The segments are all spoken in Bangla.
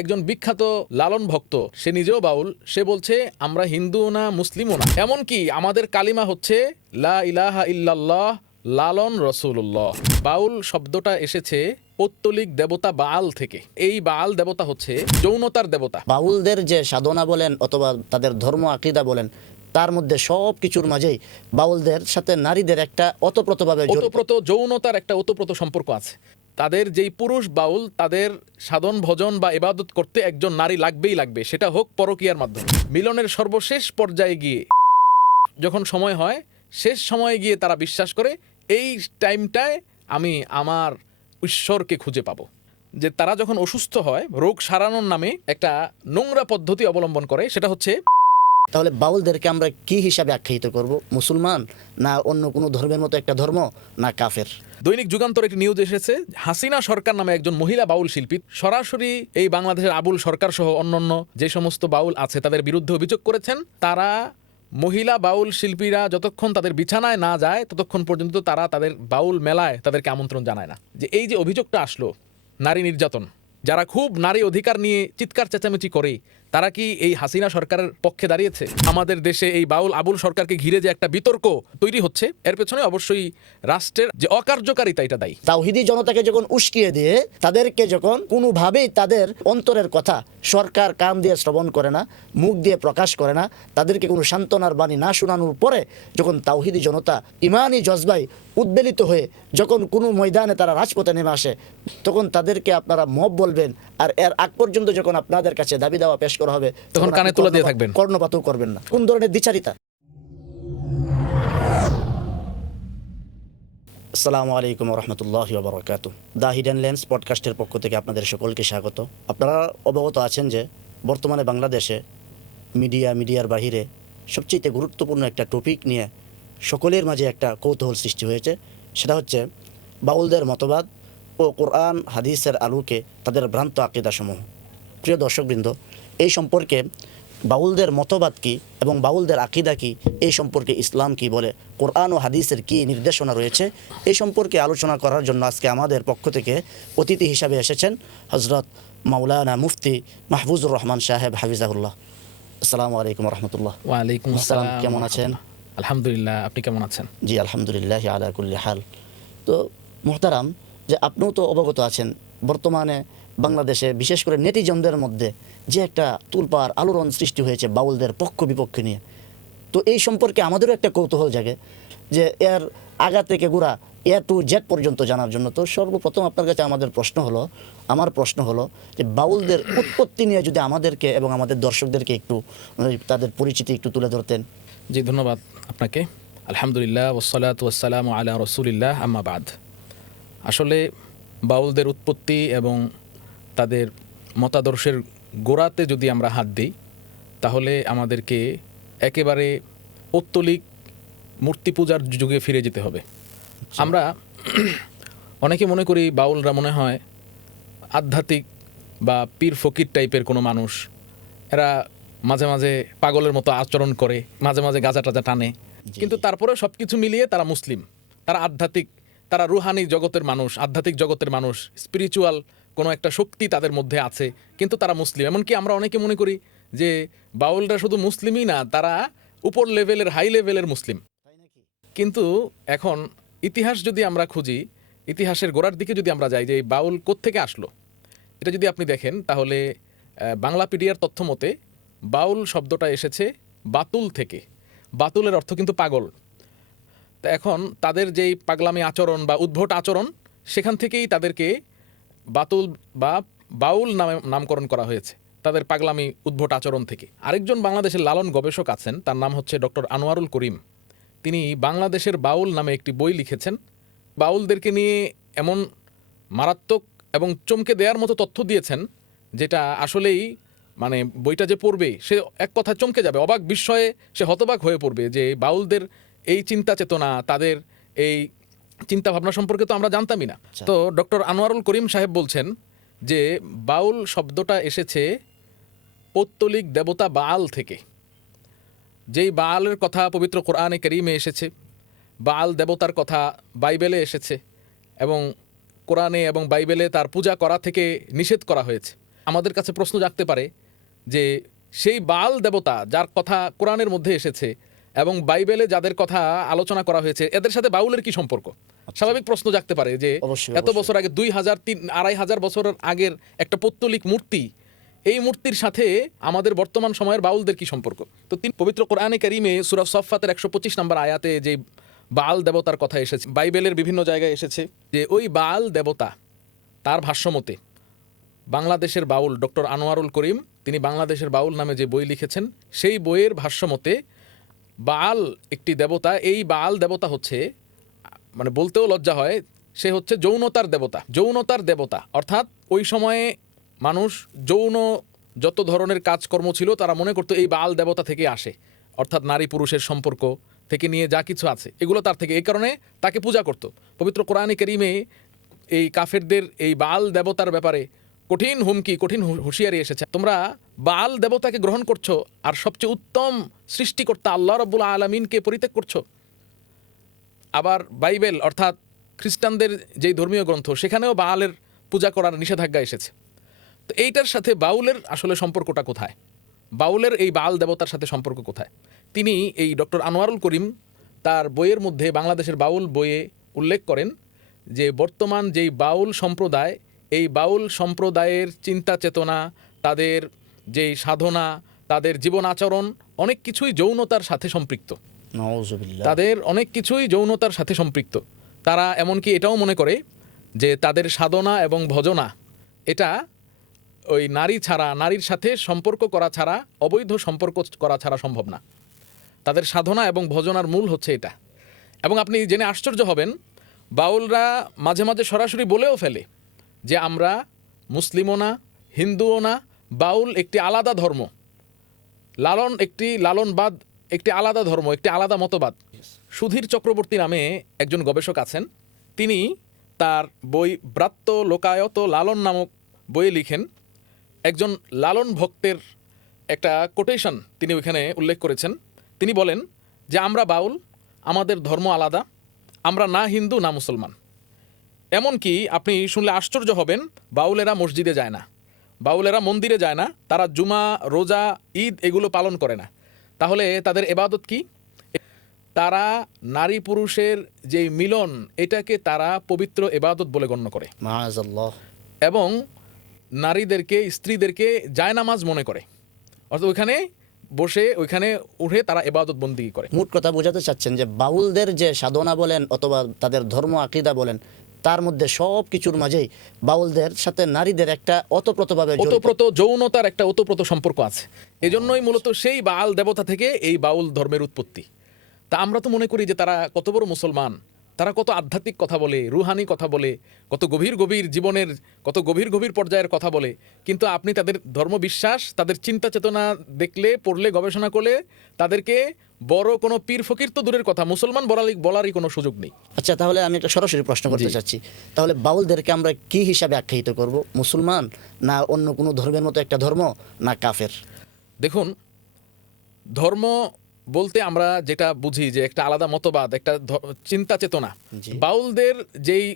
একজন বিখ্যাত লালন ভক্ত, সে নিজেও বাউল, সে বলছে আমরা হিন্দু না মুসলিমও না, এমনকি আমাদের কালিমা হচ্ছে লা ইলাহা ইল্লাল্লাহ লালন রসুল্লাহ। বাউল শব্দটা এসেছে পৌত্তলিক দেবতা বাল থেকে। এই বাল দেবতা হচ্ছে যৌনতার দেবতা। বাউলদের যে সাধনা বলেন অথবা তাদের ধর্ম আকীদা বলেন, তার মধ্যে সব কিছুর মাঝেই বাউলদের সাথে নারীদের একটা ওতপ্রোতভাবে ওতপ্রোত যৌনতার একটা ওতপ্রোত সম্পর্ক আছে। তাদের যেই পুরুষ বাউল, তাদের সাধন ভজন বা ইবাদত করতে একজন নারী লাগবেই লাগবে, সেটা হোক পরকীয়ার মাধ্যমে। মিলনের সর্বশেষ পর্যায়ে গিয়ে যখন সময় হয়, শেষ সময়ে গিয়ে তারা বিশ্বাস করে এই টাইমটায় আমি আমার ঈশ্বরকে খুঁজে পাবো। যে তারা যখন অসুস্থ হয়, রোগ সারানোর নামে একটা নোংরা পদ্ধতি অবলম্বন করে, সেটা হচ্ছে তাহলে বাউলদেরকে আমরা কি হিসাবে আখ্যায়িত করব? মুসলমান, না অন্য কোনো ধর্মের মতো একটা ধর্ম, না কাফের? দৈনিক যুগান্তর একটি নিউজ এসেছে, হাসিনা সরকার নামে একজন মহিলা বাউল শিল্পী সরাসরি এই বাংলাদেশের আবুল সরকার সহ অন্যান্য যে সমস্ত বাউল আছে তাদের বিরুদ্ধে অভিযোগ করেছেন। তারা মহিলা বাউল শিল্পীরা যতক্ষণ তাদের বিছানায় না যায় ততক্ষণ পর্যন্ত তারা তাদের বাউল মেলায় তাদেরকে আমন্ত্রণ জানায় না। যে এই যে অভিযোগটা আসলো নারী নির্যাতন, যারা খুব নারী অধিকার নিয়ে চিৎকার চেঁচামেচি করে, তারা কি এই হাসিনা সরকারের পক্ষে দাঁড়িয়েছে? আমাদের দেশে এই বাউল আবুল সরকারকে ঘিরে যে একটা বিতর্ক তৈরি হচ্ছে, এর পেছনে অবশ্যই রাষ্ট্রের যে অকার্যকারিতা এটা দায়ী। তাওহিদি জনতাকে যখন উস্কিয়ে দিয়ে, তাদেরকে যখন কোনোভাবেই তাদের অন্তরের কথা সরকার কান দিয়ে শ্রবণ করে না, মুখ দিয়ে প্রকাশ করে না, তাদেরকে কোনো সান্ত্বনার বাণী না শোনানোর পরে যখন তাওহিদি জনতা ইমানি জজবায় উদ্বেলিত হয়ে যখন কোনো ময়দানে তারা রাজপথে নেমে আসে, তখন তাদেরকে আপনারা মব বলবেন, আর এর আগ পর্যন্ত যখন আপনাদের কাছে দাবি দাওয়া পেশ করা হবে তখন কানে তুলে দিয়ে থাকবেন, কর্ণপাতও করবেন না। কোন ধরনের দ্বিচারিতা! আসসালামু আলাইকুম রহমতুল্লাহি ওয়া বারাকাতুহু। দ্য হিডেন লেন্স পডকাস্টের পক্ষ থেকে আপনাদের সকলকে স্বাগত। আপনারা অবগত আছেন যে বর্তমানে বাংলাদেশে মিডিয়ার বাহিরে সবচেয়ে গুরুত্বপূর্ণ একটা টপিক নিয়ে সকলের মাঝে একটা কৌতূহল সৃষ্টি হয়েছে। সেটা হচ্ছে বাউলদের মতবাদ ও কোরআন হাদিসের আলোকে তাদের ভ্রান্ত আকীদাসমূহ। প্রিয় দর্শকবৃন্দ, এই সম্পর্কে বাউলদের মতবাদ কি এবং বাউলদের আকীদা কি, এই সম্পর্কে ইসলাম কি বলে, কোরআন ও হাদিসের কি নির্দেশনা রয়েছে, এই সম্পর্কে আলোচনা করার জন্য আজকে আমাদের পক্ষ থেকে অতিথি হিসাবে এসেছেন হজরত মাওলানা মুফতি মাহফুজুর রহমান সাহেব হাফিজাহুল্লাহ। আসসালামু আলাইকুম রহমতুল্লাহ। ওয়ালাইকুম আসসালাম। কেমন আছেন? আলহামদুলিল্লাহ, আপনি কেমন আছেন? জি আলহামদুলিল্লাহ আলা কুল্লি হাল। তো মুহতারাম, যে আপনিও তো অবগত আছেন বর্তমানে বাংলাদেশে বিশেষ করে নেটিজনদের মধ্যে যে একটা তুলপাড় আলোড়ন সৃষ্টি হয়েছে বাউলদের পক্ষ বিপক্ষে নিয়ে। তো এই সম্পর্কে আমাদেরও একটা কৌতূহল জাগে যে এর আগা থেকে গোড়া এ টু জেড পর্যন্ত জানার জন্য। তো সর্বপ্রথম আপনার কাছে আমার প্রশ্ন হলো যে বাউলদের উৎপত্তি নিয়ে যদি আমাদেরকে এবং আমাদের দর্শকদেরকে একটু তাদের পরিচিতি একটু তুলে ধরতেন। জি, ধন্যবাদ আপনাকে। আলহামদুলিল্লাহ ওয়াসসালাতু ওয়াসসালামু আলা রাসূলিল্লাহ, আম্মা বাদ। আসলে বাউলদের উৎপত্তি এবং তাদের মতাদর্শের গোড়াতে যদি আমরা হাত দিই, তাহলে আমাদেরকে একেবারে পৌত্তলিক মূর্তি পূজার যুগে ফিরে যেতে হবে। আমরা অনেকে মনে করি বাউলরা মনে হয় আধ্যাত্মিক বা পীর ফকির টাইপের কোনো মানুষ। এরা মাঝে মাঝে পাগলের মতো আচরণ করে, মাঝে মাঝে গাঁজা টাজা টানে, কিন্তু তারপরে সব কিছু মিলিয়ে তারা মুসলিম, তারা আধ্যাত্মিক, তারা রুহানি জগতের মানুষ, আধ্যাত্মিক জগতের মানুষ, স্পিরিচুয়াল কোনো একটা শক্তি তাদের মধ্যে আছে, কিন্তু তারা মুসলিম। এমনকি আমরা অনেকে মনে করি যে বাউলরা শুধু মুসলিমই না, তারা উপর লেভেলের, হাই লেভেলের মুসলিম। কিন্তু এখন ইতিহাস যদি আমরা খুঁজি, ইতিহাসের গোড়ার দিকে যদি আমরা যাই যে এই বাউল কোত্থেকে আসলো, এটা যদি আপনি দেখেন তাহলে বাংলাপিডিয়ার তথ্য মতে বাউল শব্দটা এসেছে বাতুল থেকে। বাতুলের অর্থ কিন্তু পাগল। তা এখন তাদের যেই পাগলামি আচরণ বা উদ্ভট আচরণ, সেখান থেকেই তাদেরকে বাতুল বা বাউল নামে নামকরণ করা হয়েছে, তাদের পাগলামি উদ্ভট আচরণ থেকে। আরেকজন বাংলাদেশের লালন গবেষক আছেন, তার নাম হচ্ছে ডক্টর আনোয়ারুল করিম। তিনি বাংলাদেশের বাউল নামে একটি বই লিখেছেন। বাউলদেরকে নিয়ে এমন মারাত্মক এবং চমকে দেওয়ার মতো তথ্য দিয়েছেন, যেটা আসলেই মানে বইটা যে পড়বে সে এক কথা চমকে যাবে, অবাক বিস্ময়ে সে হতবাক হয়ে পড়বে যে বাউলদের এই চিন্তা চেতনা, তাদের এই চিন্তা ভাবনা সম্পর্কে তো আমরা জানতামই না। তো ডক্টর আনোয়ারুল করিম সাহেব বলছেন যে বাউল শব্দটা এসেছে পৌত্তলিক দেবতা বাল থেকে। যেই বালের কথা পবিত্র কোরআনে কারীমে এসেছে, বাল দেবতার কথা বাইবেলে এসেছে এবং কোরআনে এবং বাইবেলে তার পূজা করা থেকে নিষেধ করা হয়েছে। আমাদের কাছে প্রশ্ন জাগতে পারে যে সেই বাল দেবতা যার কথা কোরআনের মধ্যে এসেছে এবং বাইবেলে যাদের কথা আলোচনা করা হয়েছে এদের সাথে বাউলের কি সম্পর্ক? স্বাভাবিক প্রশ্ন জাগতে পারে যে অবশ্যই, এত বছর আগে 2,000-3,500 বছরের আগের একটা পৌত্তলিক মূর্তি, এই মূর্তির সাথে আমাদের বর্তমান সময়ের বাউলদের কি সম্পর্ক? তো পবিত্র কোরআনে কারিমে সূরা সফফাতের 125 নম্বর আয়াতে যে বাল দেবতার কথা এসেছে, বাইবেলের বিভিন্ন জায়গায় এসেছে যে ওই বাল দেবতা, তার ভাষ্যমতে বাংলাদেশের বাউল ডক্টর আনোয়ারুল করিম, তিনি বাংলাদেশের বাউল নামে যে বই লিখেছেন, সেই বইয়ের ভাষ্যমতে বাল একটি দেবতা। এই বাল দেবতা হচ্ছে, মানে বলতেও লজ্জা হয়, সে হচ্ছে যৌনতার দেবতা। যৌনতার দেবতা অর্থাৎ ওই সময়ে মানুষ যৌন যত ধরনের কাজকর্ম ছিল তারা মনে করতো এই বাল দেবতা থেকে আসে, অর্থাৎ নারী পুরুষের সম্পর্ক থেকে নিয়ে যা কিছু আছে এগুলো তার থেকে, এই কারণে তাকে পূজা করত। পবিত্র কোরআনে কারিমে এই কাফেরদের এই বাল দেবতার ব্যাপারে কঠিন হুমকি, কঠিন হুঁশিয়ারি এসেছে। তোমরা বাল দেবতাকে গ্রহণ করছো আর সবচেয়ে উত্তম সৃষ্টিকর্তা আল্লাহ রাব্বুল আলামিনকে পরিত্যাগ করছো। আবার বাইবেল অর্থাৎ খ্রিস্টানদের যেই ধর্মীয় গ্রন্থ, সেখানেও বালের পূজা করার নিষেধাজ্ঞা এসেছে। তো এইটার সাথে বাউলের আসলে সম্পর্কটা কোথায়? বাউলের এই বাল দেবতার সাথে সম্পর্ক কোথায়? তিনি এই ডক্টর আনোয়ারুল করিম তার বইয়ের মধ্যে বাংলাদেশের বাউল বইয়ে উল্লেখ করেন যে বর্তমান যেই বাউল সম্প্রদায়, এই বাউল সম্প্রদায়ের চিন্তা চেতনা, তাদের যেই সাধনা, তাদের জীবন আচরণ অনেক কিছুই যৌনতার সাথে সম্পৃক্ত। নাউজুবিল্লাহ। তাদের অনেক কিছুই যৌনতার সাথে সম্পৃক্ত। তারা এমনকি এটাও মনে করে যে তাদের সাধনা এবং ভজনা এটা ওই নারী ছাড়া, নারীর সাথে সম্পর্ক করা ছাড়া, অবৈধ সম্পর্ক করা ছাড়া সম্ভব না। তাদের সাধনা এবং ভজনার মূল হচ্ছে এটা। এবং আপনি জেনে আশ্চর্য হবেন, বাউলরা মাঝে মাঝে সরাসরি বলেও ফেলে যে আমরা মুসলিমও না, হিন্দুও না, বাউল একটি আলাদা ধর্ম, লালন একটি লালনবাদ একটি আলাদা ধর্ম, একটি আলাদা মতবাদ। সুধীর চক্রবর্তী নামে একজন গবেষক আছেন, তিনি তার বই ব্রাত্য লোকায়ত লালন নামক বইয়ে লিখেন, একজন লালন ভক্তের একটা কোটেশন তিনি ওইখানে উল্লেখ করেছেন। তিনি বলেন যে আমরা বাউল, আমাদের ধর্ম আলাদা, আমরা না হিন্দু না মুসলমান। এমনকি আপনি শুনলে আশ্চর্য হবেন, বাউলেরা মসজিদে যায় না, বাউলেরা মন্দিরে যায় না, তারা জুমা, রোজা, ঈদ এগুলো পালন করে না। তাহলে তাদের এবাদত কি? তারা নারী পুরুষের যে মিলন, এটাকে তারা পবিত্র এবাদত বলে গণ্য করে মাআযাল্লাহ। এবং নারীদেরকে, স্ত্রীদেরকে জায়নামাজ মনে করে। অর্থাৎ ওইখানে বসে, ওইখানে উঠে তারা এবাদত বন্দিগি করে। মোট কথা বোঝাতে চাচ্ছেন যে বাউলদের যে সাধনা বলেন অথবা তাদের ধর্ম আকীদা বলেন, তার মধ্যে সব কিছুর মাঝেই বাউলদের সাথে নারীদের একটা ওতপ্রোতভাবে জড়িত। ওতপ্রোত যৌনতার একটা ওতপ্রোত সম্পর্ক আছে। এজন্যই মূলত সেই বাল দেবতা থেকে এই বাউল ধর্মের উৎপত্তি। তা আমরা তো মনে করি যে তারা কত বড় মুসলমান, তারা কত আধ্যাত্মিক কথা বলে, রুহানি কথা বলে, কত গভীর গভীর জীবনের, কত গভীর গভীর পর্যায়ের কথা বলে। কিন্তু আপনি তাদের ধর্মবিশ্বাস, তাদের চিন্তা চেতনা দেখলে, পড়লে, গবেষণা করলে তাদেরকে বড় কোনো পীর ফকির তো দূরের কথা, মুসলমান বলারই কোনো সুযোগ নেই। আচ্ছা, তাহলে আমি একটা সরাসরি প্রশ্ন করতে চাচ্ছি, তাহলে বাউলদেরকে আমরা কি হিসাবে আখ্যায়িত করব? মুসলমান, না অন্য কোনো ধর্মের মতো একটা ধর্ম, না কাফের? দেখুন, ধর্ম বলতে আমরা যেটা বুঝি যে একটা আলাদা মতবাদ, একটা চিন্তা চেতনা। জি। বাউলদের যেই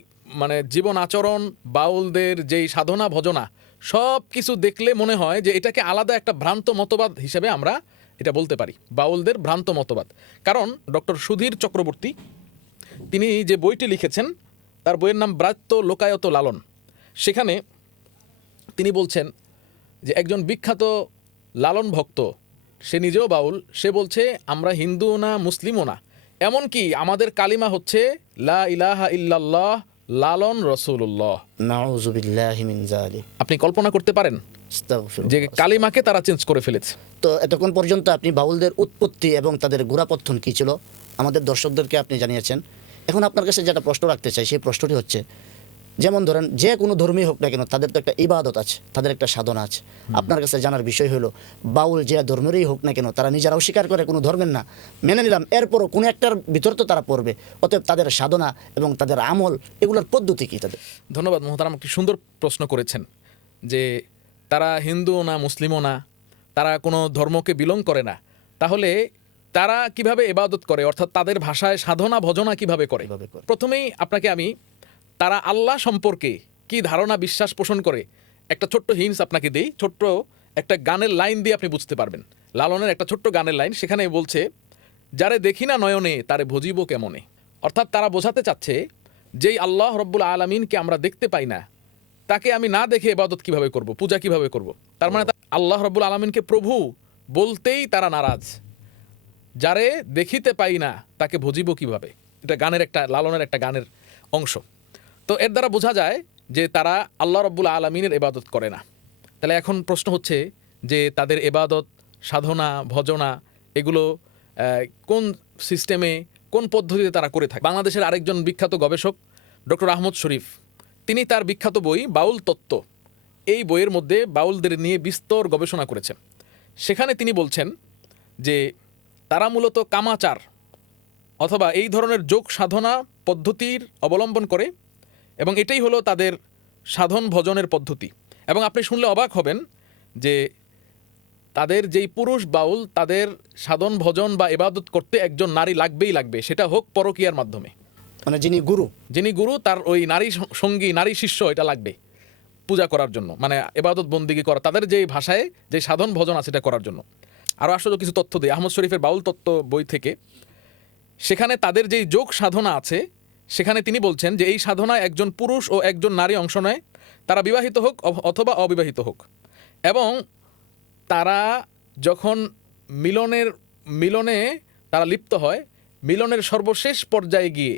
মানে জীবন আচরণ, বাউলদের যেই সাধনা ভজনা, সব কিছু দেখলে মনে হয় যে এটাকে আলাদা একটা ভ্রান্ত মতবাদ হিসেবে আমরা এটা বলতে পারি, বাউলদের ভ্রান্ত মতবাদ। কারণ ডক্টর সুধীর চক্রবর্তী তিনি যে বইটি লিখেছেন, তার বইয়ের নাম ব্রাত্য লোকায়ত লালন। সেখানে তিনি বলছেন যে একজন বিখ্যাত লালন ভক্ত, সে নিজেও বাউল, সে বলছে আমরা হিন্দুও না, মুসলিমও না, এমনকি আমাদের কালিমা হচ্ছে লা ইলাহা ইল্লাল্লাহ লালন রসুল্লাহ। নাউযুবিল্লাহি মিন যালিক। আপনি কল্পনা করতে পারেন আস্তাগফিরুল্লাহ। যে কালিমাকে তারা চেঞ্জ করে ফেলেছে। তো এতক্ষণ পর্যন্ত আপনি বাউলদের উৎপত্তি এবং তাদের গোড়াপত্তন কী ছিল আমাদের দর্শকদেরকে আপনি জানিয়েছেন। এখন আপনার কাছে যেটা প্রশ্ন রাখতে চাই, সেই প্রশ্নটি হচ্ছে, যেমন ধরেন যে কোনো ধর্মই হোক না কেন, তাদের তো একটা ইবাদত আছে, তাদের একটা সাধনা আছে। আপনার কাছে জানার বিষয় হলো, বাউল যে ধর্মেরই হোক না কেন, তারা নিজেরাও স্বীকার করে কোনো ধর্মের না, মেনে নিলাম, এরপরও কোনো একটার ভিতর তো তারা পড়বে। অতএব তাদের সাধনা এবং তাদের আমল, এগুলোর পদ্ধতি কী তাদের? ধন্যবাদ মোহতারাম, একটি সুন্দর প্রশ্ন করেছেন যে তারা হিন্দুও না, মুসলিমও না, তারা কোনো ধর্মকে বিলং করে না, তাহলে তারা কিভাবে ইবাদত করে, অর্থাৎ তাদের ভাষায় সাধনা ভজনা কিভাবে করে? প্রথমেই আপনাকে আমি তারা আল্লাহ সম্পর্কে কি ধারণা, বিশ্বাস পোষণ করে, একটা ছোট্ট হিন্স আপনাকে দিই, ছোট্ট একটা গানের লাইন দিয়ে আপনি বুঝতে পারবেন। লালনের একটা ছোট্ট গানের লাইন, সেখানে বলছে, যারে দেখি না নয়নে তারে ভজিব কেমনে। অর্থাৎ তারা বোঝাতে চাচ্ছে যেই আল্লাহ রব্বুল আলামিনকে আমরা দেখতে পাই না, তাকে আমি না দেখে ইবাদত কিভাবে করব, পূজা কিভাবে করব। তার মানে আল্লাহ রব্বুল আলামিনকে প্রভু বলতেই তারা নারাজ। যারে দেখিতে পাই না তাকে ভজিব কিভাবে, এটা গানের একটা, লালনের একটা গানের অংশ। তো এর দ্বারা বোঝা যায় যে তারা আল্লাহ রব্বুল আলামিনের ইবাদত করে না। তাহলে এখন প্রশ্ন হচ্ছে যে তাদের ইবাদত, সাধনা, ভজনা এগুলো কোন সিস্টেমে, কোন পদ্ধতিতে তারা করে থাকে। বাংলাদেশের আরেকজন বিখ্যাত গবেষক ডক্টর আহমদ শরীফ, তিনি তার বিখ্যাত বই বাউল তত্ত্ব, এই বইয়ের মধ্যে বাউলদের নিয়ে বিস্তর গবেষণা করেছেন। সেখানে তিনি বলছেন যে তারা মূলত কামাচার অথবা এই ধরনের যোগ সাধনা পদ্ধতির অবলম্বন করে, এবং এটাই হলো তাদের সাধন ভজনের পদ্ধতি। এবং আপনি শুনলে অবাক হবেন যে তাদের যেই পুরুষ বাউল, তাদের সাধন ভজন বা ইবাদত করতে একজন নারী লাগবেই লাগবে, সেটা হোক পরকীয়ার মাধ্যমে। মানে যিনি গুরু তার ওই নারী সঙ্গী, নারী শিষ্য এটা লাগবে পূজা করার জন্য, মানে ইবাদত বন্দিগি করা, তাদের যে ভাষায় যে সাধন ভজন আছে এটা করার জন্য। আরও আশ্চর্য কিছু তথ্য দিই আহমদ শরীফের বাউল তত্ত্ব বই থেকে। সেখানে তাদের যেই যোগ সাধনা আছে, সেখানে তিনি বলছেন যে এই সাধনায় একজন পুরুষ ও একজন নারী অংশ নেয়, তারা বিবাহিত হোক অথবা অবিবাহিত হোক, এবং তারা যখন মিলনে তারা লিপ্ত হয়, মিলনের সর্বশেষ পর্যায়ে গিয়ে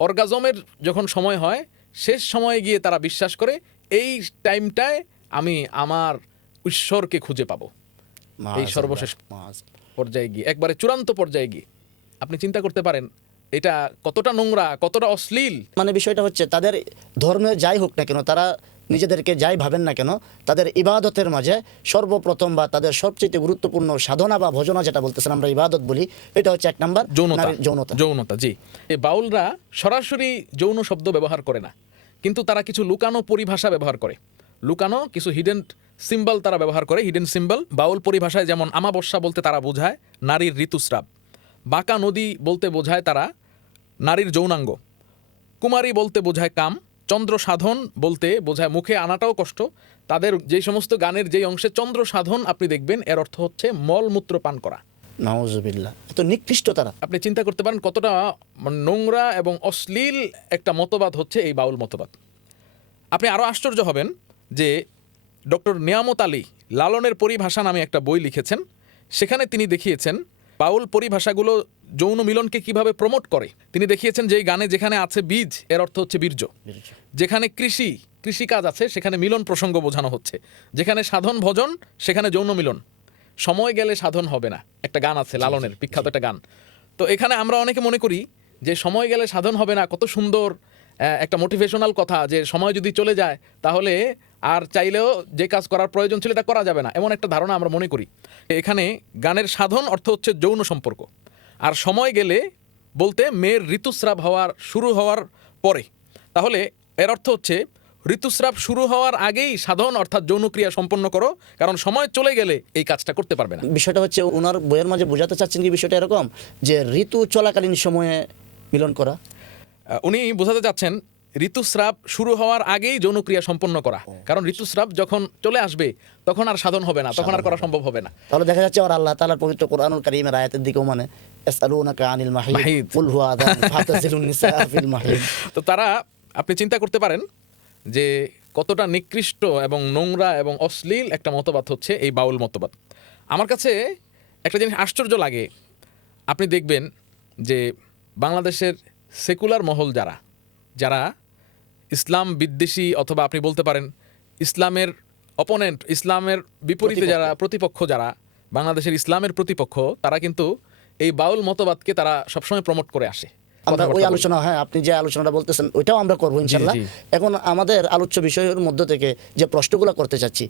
অর্গাজমের যখন সময় হয়, শেষ সময়ে গিয়ে তারা বিশ্বাস করে এই টাইমটায় আমি আমার ঈশ্বরকে খুঁজে পাবো। এই সর্বশেষ পর্যায়ে গিয়ে, একবারে চূড়ান্ত পর্যায়ে গিয়ে আপনি চিন্তা করতে পারেন এটা কতটা নোংরা, কতটা অশ্লীল। মানে বিষয়টা হচ্ছে তাদের ধর্মে যাই হোক না কেন, তারা নিজেদেরকে যাই ভাবেন না কেন, তাদের ইবাদতের মাঝে সর্বপ্রথম বা তাদের সবচেয়ে গুরুত্বপূর্ণ সাধনা বা ভজনা যেটা বলতেছেন আমরা ইবাদত বলি, এটা হচ্ছে 1 নাম্বার যৌনতা। জি, এই বাউলরা সরাসরি যৌন শব্দ ব্যবহার করে না, কিন্তু তারা কিছু লুকানো পরিভাষা ব্যবহার করে, লুকানো কিছু হিডেন সিম্বল তারা ব্যবহার করে। হিডেন সিম্বল বাউল পরিভাষায় যেমন আমাবস্যা বলতে তারা বোঝায় নারীর ঋতুস্রাব, বাঁকা নদী বলতে বোঝায় তারা নারীর যৌনাঙ্গ, কুমারী বলতে বোঝায় কাম, চন্দ্র সাধন বলতে বোঝায় মুখে আনাটাও কষ্ট। তাদের যে সমস্ত গানের যেই অংশে চন্দ্র সাধন আপনি দেখবেন, এর অর্থ হচ্ছে মলমূত্র পান করা। নাউজুবিল্লাহ, এত নিকৃষ্ট তারা। আপনি চিন্তা করতে পারেন কতটা নোংরা এবং অশ্লীল একটা মতবাদ হচ্ছে এই বাউল মতবাদ। আপনি আরও আশ্চর্য হবেন যে ডক্টর নিয়ামত আলী লালনের পরিভাষা নামে একটা বই লিখেছেন। সেখানে তিনি দেখিয়েছেন বাউল পরিভাষাগুলো যৌন মিলনকে কিভাবে প্রমোট করে। তিনি দেখিয়েছেন যে এই গানে যেখানে আছে বীজ, এর অর্থ হচ্ছে বীর্য। যেখানে কৃষিকাজ আছে, সেখানে মিলন প্রসঙ্গ বোঝানো হচ্ছে। যেখানে সাধন ভজন, সেখানে যৌন মিলন। সময় গেলে সাধন হবে না, একটা গান আছে লালনের, বিখ্যাত একটা গান। তো এখানে আমরা অনেকে মনে করি যে সময় গেলে সাধন হবে না, কত সুন্দর একটা মোটিভেশনাল কথা, যে সময় যদি চলে যায় তাহলে আর চাইলেও যে কাজ করার প্রয়োজন ছিল তা করা যাবে না, এমন একটা ধারণা আমরা মনে করি। এখানে গানের সাধন অর্থ হচ্ছে যৌন সম্পর্ক, আর সময় গেলে বলতে মেয়ের ঋতুস্রাব শুরু হওয়ার পরে। তাহলে এর অর্থ হচ্ছে ঋতুস্রাব শুরু হওয়ার আগেই সাধন অর্থাৎ যৌনক্রিয়া সম্পন্ন করো, কারণ সময় চলে গেলে এই কাজটা করতে পারবে না। বিষয়টা হচ্ছে ওনার বইয়ের মাঝে বোঝাতে চাচ্ছেন কি বিষয়টা এরকম যে ঋতু চলাকালীন সময়ে মিলন করা, উনি বোঝাতে চাচ্ছেন ঋতুস্রাব শুরু হওয়ার আগেই যৌনক্রিয়া সম্পন্ন করা, কারণ ঋতুস্রাব যখন চলে আসবে তখন আর সাধন হবে না, তখন আর করা সম্ভব হবে না। তাহলে দেখা যাচ্ছে আর আল্লাহ তাআলার পবিত্র কোরআনুল কারীমের আয়াতের দিকেও মানে ইয়াসআলুনাকা আনিল মাহিদ কুল হুয়া আযান ফাতাজিলুন নিসা ফিল মাহিদ। তো তারা, আপনি চিন্তা করতে পারেন যে কতটা নিকৃষ্ট এবং নোংরা এবং অশ্লীল একটা মতবাদ হচ্ছে এই বাউল মতবাদ। আমার কাছে একটা জিনিস আশ্চর্য লাগে, আপনি দেখবেন যে বাংলাদেশের সেকুলার মহল যারা ইসলাম বিদ্বেষী, অথবা আপনি বলতে পারেন ইসলামের অপোনেন্ট, ইসলামের বিপরীতে যারা প্রতিপক্ষ, যারা বাংলাদেশের ইসলামের প্রতিপক্ষ, তারা কিন্তু এই বাউল মতবাদকে তারা সবসময় প্রমোট করে আসে। আমরা ওই আলোচনা, হ্যাঁ আপনি যে আলোচনাটা বলতেছেন ওইটাও আমরা করবো ইনশাআল্লাহ। এখন আমাদের আলোচ্য বিষয়ের মধ্য থেকে যে প্রশ্নগুলো করতে চাচ্ছি,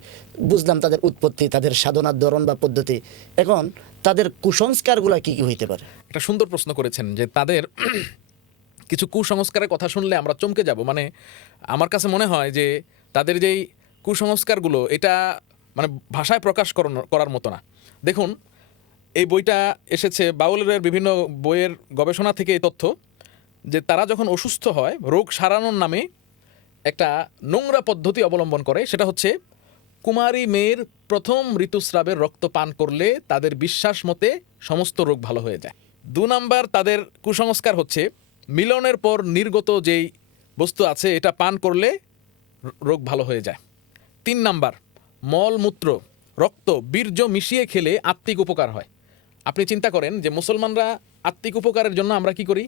বুঝলাম তাদের উৎপত্তি, তাদের সাধনার ধরন বা পদ্ধতি, এখন তাদের কুসংস্কারগুলো কি কি হইতে পারে? একটা সুন্দর প্রশ্ন করেছেন যে তাদের কিছু কুসংস্কারের কথা শুনলে আমরা চমকে যাব। মানে আমার কাছে মনে হয় যে তাদের যেই কুসংস্কারগুলো, এটা মানে ভাষায় প্রকাশ করার মতো না। দেখুন, এই বইটা এসেছে বাউলের বিভিন্ন বইয়ের গবেষণা থেকে এই তথ্য, যে তারা যখন অসুস্থ হয়, রোগ সারানোর নামে একটা নোংরা পদ্ধতি অবলম্বন করে, সেটা হচ্ছে কুমারী মেয়ের প্রথম ঋতুস্রাবের রক্ত পান করলে তাদের বিশ্বাস মতে সমস্ত রোগ ভালো হয়ে যায়। 2 নাম্বার, তাদের কুসংস্কার হচ্ছে মিলনের পর নির্গত যেই বস্তু আছে এটা পান করলে রোগ ভালো হয়ে যায়। 3 নাম্বার, মলমূত্র, রক্ত, বীর্য মিশিয়ে খেলে আত্মিক উপকার হয়। আপনি চিন্তা করেন যে মুসলমানরা আত্মিক উপকারের জন্য আমরা কি করি,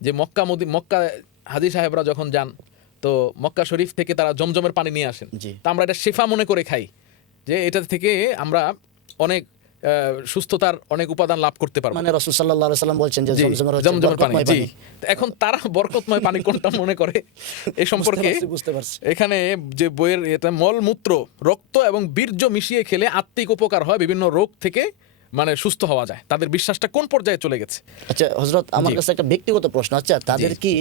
যে মক্কা হাজী সাহেবরা যখন যান তো মক্কা শরীফ থেকে তারা জমজমের পানি নিয়ে আসেন, জি। তা আমরা এটা শেফা মনে করে খাই, যে এটা থেকে আমরা অনেক সুস্থতার অনেক উপাদান লাভ করতে পারবো। মানে রাসূল সাল্লাল্লাহু আলাইহি সাল্লাম বলছেন যে জি, জমজমের হচ্ছে জমজমের পানি। বরকতময় জি, পানি। তো এখন তারা বরকতময় পানি কোনটা মনে করে এই সম্পর্কে বুঝতে পারছি। এখানে যে বইয়ের এটা মলমূত্র, রক্ত এবং বীর্য মিশিয়ে খেলে আত্মিক উপকার হয়, বিভিন্ন রোগ থেকে মানে সুস্থ হওয়া যায়। তাদের বিশ্বাসটা কোন পর্যায়ে চলে গেছে? আচ্ছা হযরত, আমার জি। কাছে একটা ব্যক্তিগত প্রশ্ন। আচ্ছা, তাদের কি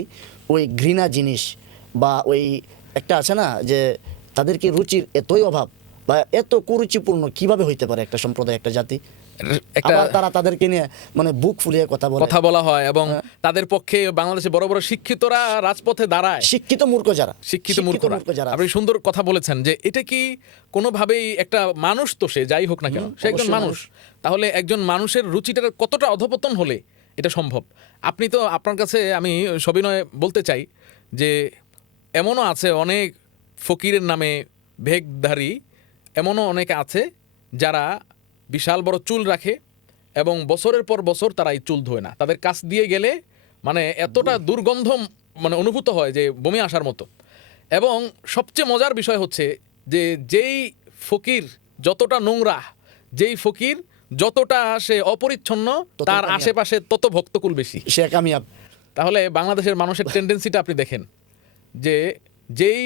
ওই ঘৃণা জিনিস বা ওই একটা আছে না যে তাদের কি রুচির এতই অভাব বা এত কুরুচিপূর্ণ কিভাবে হইতে পারে একটা সম্প্রদায়, একটা জাতি? একটা আবার তারা তাদেরকে নিয়ে মানে বুক ফুলিয়ে কথা বলে। কথা বলা হয় এবং তাদের পক্ষে বাংলাদেশে বড় বড় শিক্ষিতরা রাজপথে দাঁড়ায়। শিক্ষিত মূর্খ যারা, শিক্ষিত মূর্খরা। আপনি সুন্দর কথা বলেছেন যে এটা কি কোনোভাবেই একটা মানুষ, তো সে যাই হোক না কেন সে একজন অবশ্যই মানুষ, তাহলে একজন মানুষের রুচিটার কতটা অধপতন হলে এটা সম্ভব? আপনি তো, আপনার কাছে আমি সবিনয়ে বলতে চাই যে এমনও আছে অনেক ফকিরের নামে ভেকধারী, এমনও অনেকে আছে যারা বিশাল বড় চুল রাখে এবং বছরের পর বছর তারা এই চুল ধোয় না। তাদের কাছ দিয়ে গেলে মানে এতটা দুর্গন্ধ মানে অনুভূত হয় যে বমি আসার মতো। এবং সবচেয়ে মজার বিষয় হচ্ছে যে যেই ফকির যতটা নোংরা, যেই ফকির যতটা সে অপরিচ্ছন্ন, তার কামিয়াব। আশেপাশে তত ভক্তকুল বেশি। সে কামিয়াব। তাহলে বাংলাদেশের মানুষের টেন্ডেন্সিটা আপনি দেখেন যে যেই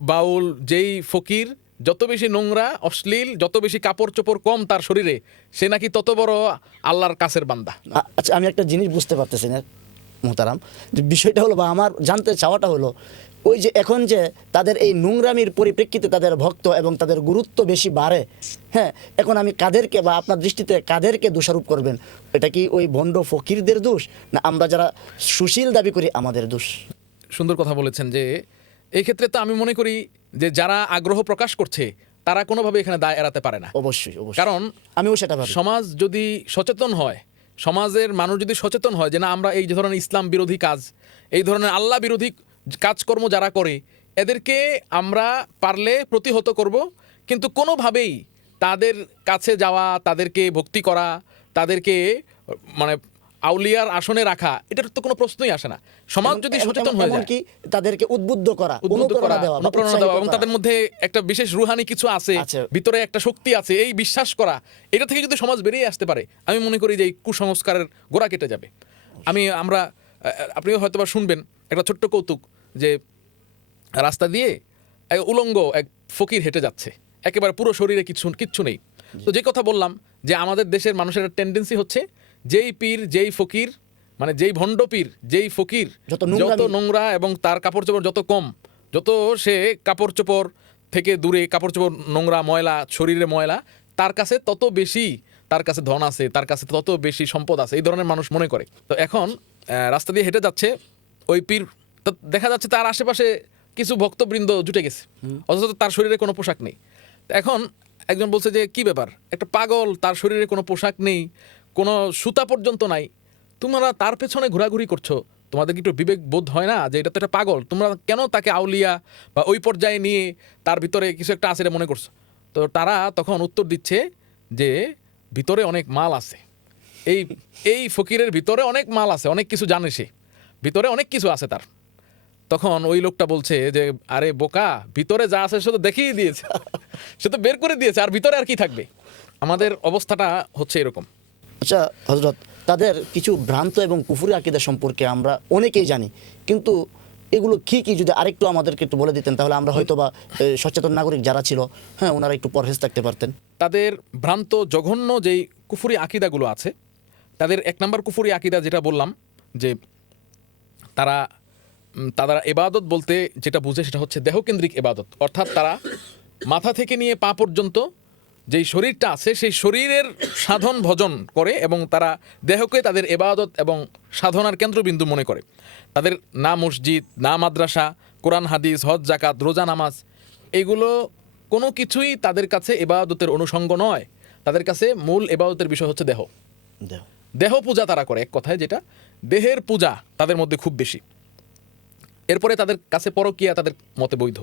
বাউল, যেই ফকির যত বেশি নোংরা, অশ্লীল, যত বেশি কাপড় চোপড় কম তার শরীরে, সে নাকি তত বড় আল্লাহর কাছের বান্দা। আচ্ছা, আমি একটা জিনিস বুঝতে পারতেছি না মোহতারাম, যে বিষয়টা হলো বা আমার জানতে চাওয়াটা হলো ওই যে এখন যে তাদের এই নোংরামির পরিপ্রেক্ষিতে তাদের ভক্ত এবং তাদের গুরুত্ব বেশি বাড়ে, হ্যাঁ, এখন আমি কাদেরকে বা আপনার দৃষ্টিতে কাদেরকে দোষারোপ করবেন? এটা কি ওই ভণ্ড ফকিরদের দোষ, না আমরা যারা সুশীল দাবি করি আমাদের দোষ? সুন্দর কথা বলেছেন যে এই ক্ষেত্রে তো আমি মনে করি যে যারা আগ্রহ প্রকাশ করছে তারা কোনোভাবে এখানে দায় এড়াতে পারে না। অবশ্যই অবশ্যই, কারণ আমিও সেটা ভাবি। সমাজ যদি সচেতন হয়, সমাজের মানুষ যদি সচেতন হয় যে না, আমরা এই যে ধরনের ইসলাম বিরোধী কাজ, এই ধরনের আল্লাহ বিরোধী কাজকর্ম যারা করে এদেরকে আমরা পারলে প্রতিহত করব, কিন্তু কোনোভাবেই তাদের কাছে যাওয়া, তাদেরকে ভক্তি করা, তাদেরকে মানে আউলিয়ার আসনে রাখা, এটার তো কোনো প্রশ্নই আসে না। সমাজ যদি সচেতন হয়ে যায়, এমনকি তাদেরকে উদ্বুদ্ধ করা, উদ্বুদ্ধ করা, অনুপ্রেরণা দেওয়া বা অনুপ্রেরণা উৎসাহিত দেওয়া এবং করা। তাদের মধ্যে একটা বিশেষ রুহানি কিছু আছে, আছে। ভিতরে একটা শক্তি আছে, এই বিশ্বাস করা, এটা থেকে যদি সমাজ বেরিয়ে আসতে পারে, আমি মনে করি যে এই কুসংস্কারের গোড়া কেটে যাবে। আমরা আপনিও হয়তো বা শুনবেন একটা ছোট্ট কৌতুক, যে রাস্তা দিয়ে এক উলঙ্গ এক ফকির হেঁটে যাচ্ছে, একেবারে পুরো শরীরে কিচ্ছু নেই। তো যে কথা বললাম যে আমাদের দেশের মানুষের একটা টেন্ডেন্সি হচ্ছে যেই পীর, যেই ফকির, মানে যেই ভণ্ড পীর, যেই ফকির যত যত নোংরা এবং তার কাপড় চোপড় যত কম, যত সে কাপড় চোপড় থেকে দূরে, কাপড় চোপড় নোংরা, ময়লা, শরীরে ময়লা, তার কাছে তত বেশি, তার কাছে ধন আছে, তার কাছে তত বেশি সম্পদ আছে, এই ধরনের মানুষ মনে করে। তো এখন রাস্তা দিয়ে হেঁটে যাচ্ছে ওই পীর, তো দেখা যাচ্ছে তার আশেপাশে কিছু ভক্তবৃন্দ জুটে গেছে, অথচ তার শরীরে কোনো পোশাক নেই। তো এখন একজন বলছে যে কি ব্যাপার, একটা পাগল, তার শরীরে কোনো পোশাক নেই, কোনো সুতা পর্যন্ত নাই, তোমরা তার পেছনে ঘোরাঘুরি করছো, তোমাদের কি একটু বিবেক বোধ হয় না যে এটা তো একটা পাগল, তোমরা কেন তাকে আউলিয়া বা ওই পর্যায়ে নিয়ে তার ভিতরে কিছু একটা আছে এটা মনে করছো? তো তারা তখন উত্তর দিচ্ছে যে ভিতরে অনেক মাল আছে, এই ফকিরের ভিতরে অনেক মাল আছে, অনেক কিছু জানে সে, ভিতরে অনেক কিছু আছে তার। তখন ওই লোকটা বলছে যে আরে বোকা, ভিতরে যা আছে সে তো দেখিয়ে দিয়েছে, সে তো বের করে দিয়েছে, আর ভিতরে আর কি থাকবে? আমাদের অবস্থাটা হচ্ছে এরকম। আচ্ছা হযরত, তাদের কিছু ভ্রান্ত এবং কুফরি আকীদা সম্পর্কে আমরা অনেকেই জানি, কিন্তু এগুলো কি কি যদি আরেকটু আমাদেরকে একটু বলে দিতেন, তাহলে আমরা হয়তো বা সচেতন নাগরিক যারা ছিল, হ্যাঁ, ওনারা একটু পরহেজ থাকতে পারতেন। তাদের ভ্রান্ত জঘন্য যেই কুফরি আকিদাগুলো আছে, তাদের 1 নম্বর কুফরি আকিদা যেটা বললাম, যে তারা ইবাদত বলতে যেটা বুঝে সেটা হচ্ছে দেহকেন্দ্রিক ইবাদত, অর্থাৎ তারা মাথা থেকে নিয়ে পা পর্যন্ত যেই শরীরটা আছে সেই শরীরের সাধন ভজন করে এবং তারা দেহকে তাদের ইবাদত এবং সাধনার কেন্দ্রবিন্দু মনে করে। তাদের না মসজিদ, না মাদ্রাসা, কোরআন হাদিস, হজ, জাকাত, রোজা, নামাজ, এগুলো কোনো কিছুই তাদের কাছে ইবাদতের অনুষঙ্গ নয়। তাদের কাছে মূল ইবাদতের বিষয় হচ্ছে দেহ। দেহ। দেহ পূজা তারা করে, এক কথায় যেটা দেহের পূজা তাদের মধ্যে খুব বেশি। এরপরে তাদের কাছে পরকীয়া তাদের মতে বৈধ,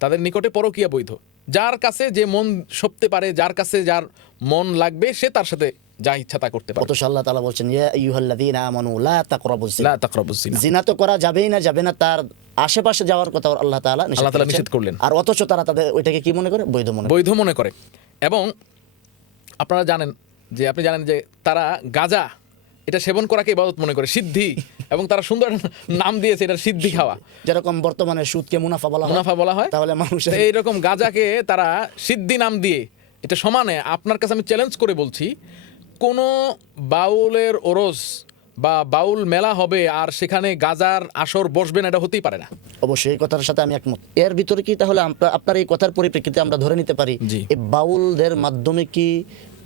তাদের নিকটে পরকীয়া বৈধ। যার কাছে যে মন সপতে পারে, যার কাছে যার মন লাগবে, সে তার সাথে যা ইচ্ছা তা করতে পারে। অথচ আল্লাহ তাআলা বলছেন ইয়া আইয়ুহাল্লাযীনা আমানু লা তাকরাবুজ লা জিনা, তাকরাবুজ জিনা। জিনা তো করা যাবেই না, যাবে না, তার আশেপাশে যাওয়ার কথা আল্লাহ তাআলা নিষেধ করলেন। আর অথচ তারা তাদের ওইটাকে কি মনে করে? বৈধ মনে করে। এবং আপনারা জানেন যে, আপনি জানেন যে তারা গাঁজা এটা সেবন করাকে ইবাদত মনে করে, সিদ্ধি। এবং তারা সুন্দর নাম দিয়েছে এটা সিদ্ধি খাওয়া। যেরকম বর্তমানে সুদকে মুনাফা বলা হয়, তাহলে মানুষের এইরকম গাঁজাকে তারা সিদ্ধি নাম দিয়ে এটা সমানে। আপনার কাছে আমি চ্যালেঞ্জ করে বলছি, কোনো বাউলের ওরস বা বাউল মেলা হবে আর সেখানে গাজার আসর বসবে না, এটা হতেই পারে না। অবশ্যই এই কথার সাথে আমি একমত। এর ভিতরে কি তাহলে আপনার এই কথার পরিপ্রেক্ষিতে আমরা ধরে নিতে পারি এই বাউলদের মাধ্যমে কি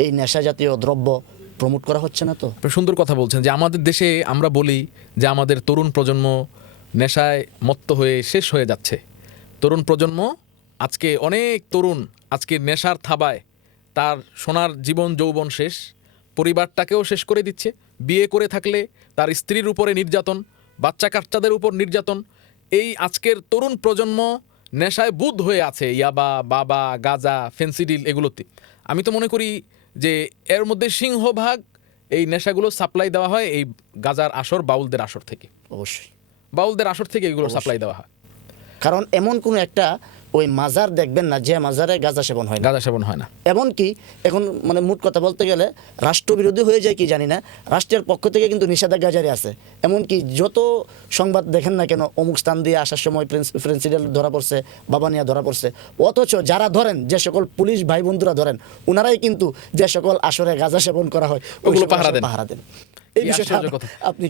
এই নেশা জাতীয় দ্রব্য প্রমোট করা হচ্ছে না? তো সুন্দর কথা বলছেন যে আমাদের দেশে আমরা বলি যে আমাদের তরুণ প্রজন্ম নেশায় মত্ত হয়ে শেষ হয়ে যাচ্ছে। তরুণ প্রজন্ম আজকে অনেক তরুণ আজকে নেশার থাবায় তার সোনার জীবন যৌবন শেষ, পরিবারটাকেও শেষ করে দিচ্ছে। বিয়ে করে থাকলে তার স্ত্রীর উপরে নির্যাতন, বাচ্চা কাচ্চাদের উপর নির্যাতন। এই আজকের তরুণ প্রজন্ম নেশায় বুঁদ হয়ে আছে, ইয়াবা, বাবা, গাঁজা, ফেন্সিডিল এগুলোতে। আমি তো মনে করি যে এর মধ্যে সিংহভাগ এই নেশাগুলো সাপ্লাই দেওয়া হয় এই গাজার আসর, বাউলদের আসর থেকে। অবশ্যই বাউলদের আসর থেকে এগুলো সাপ্লাই দেওয়া হয়। কারণ এমন কোনো একটা ওই মাজার দেখবেন না যে মাজারে গাঁজা সেবন হয় না। গাঁজা সেবন হয় না। এমনকি এখন মানে মোট কথা বলতে গেলে রাষ্ট্রবিরোধী হয়ে যায় কি জানি না, রাষ্ট্রের পক্ষ থেকে কিন্তু নিষেধাজ্ঞা জারি আছে। এমনকি যত সংবাদ দেখেন না কেন, অমুক স্থান দিয়ে আসার সময় প্রিন্সিপাল ধরা পড়ছে, বাবানিয়া ধরা পড়ছে। অথচ যারা ধরেন, যে সকল পুলিশ ভাই বন্ধুরা ধরেন, ওনারাই কিন্তু যে সকল আসরে গাঁজা সেবন করা হয় ওগুলো পাহারা দেন। এই বিষয়টা আপনি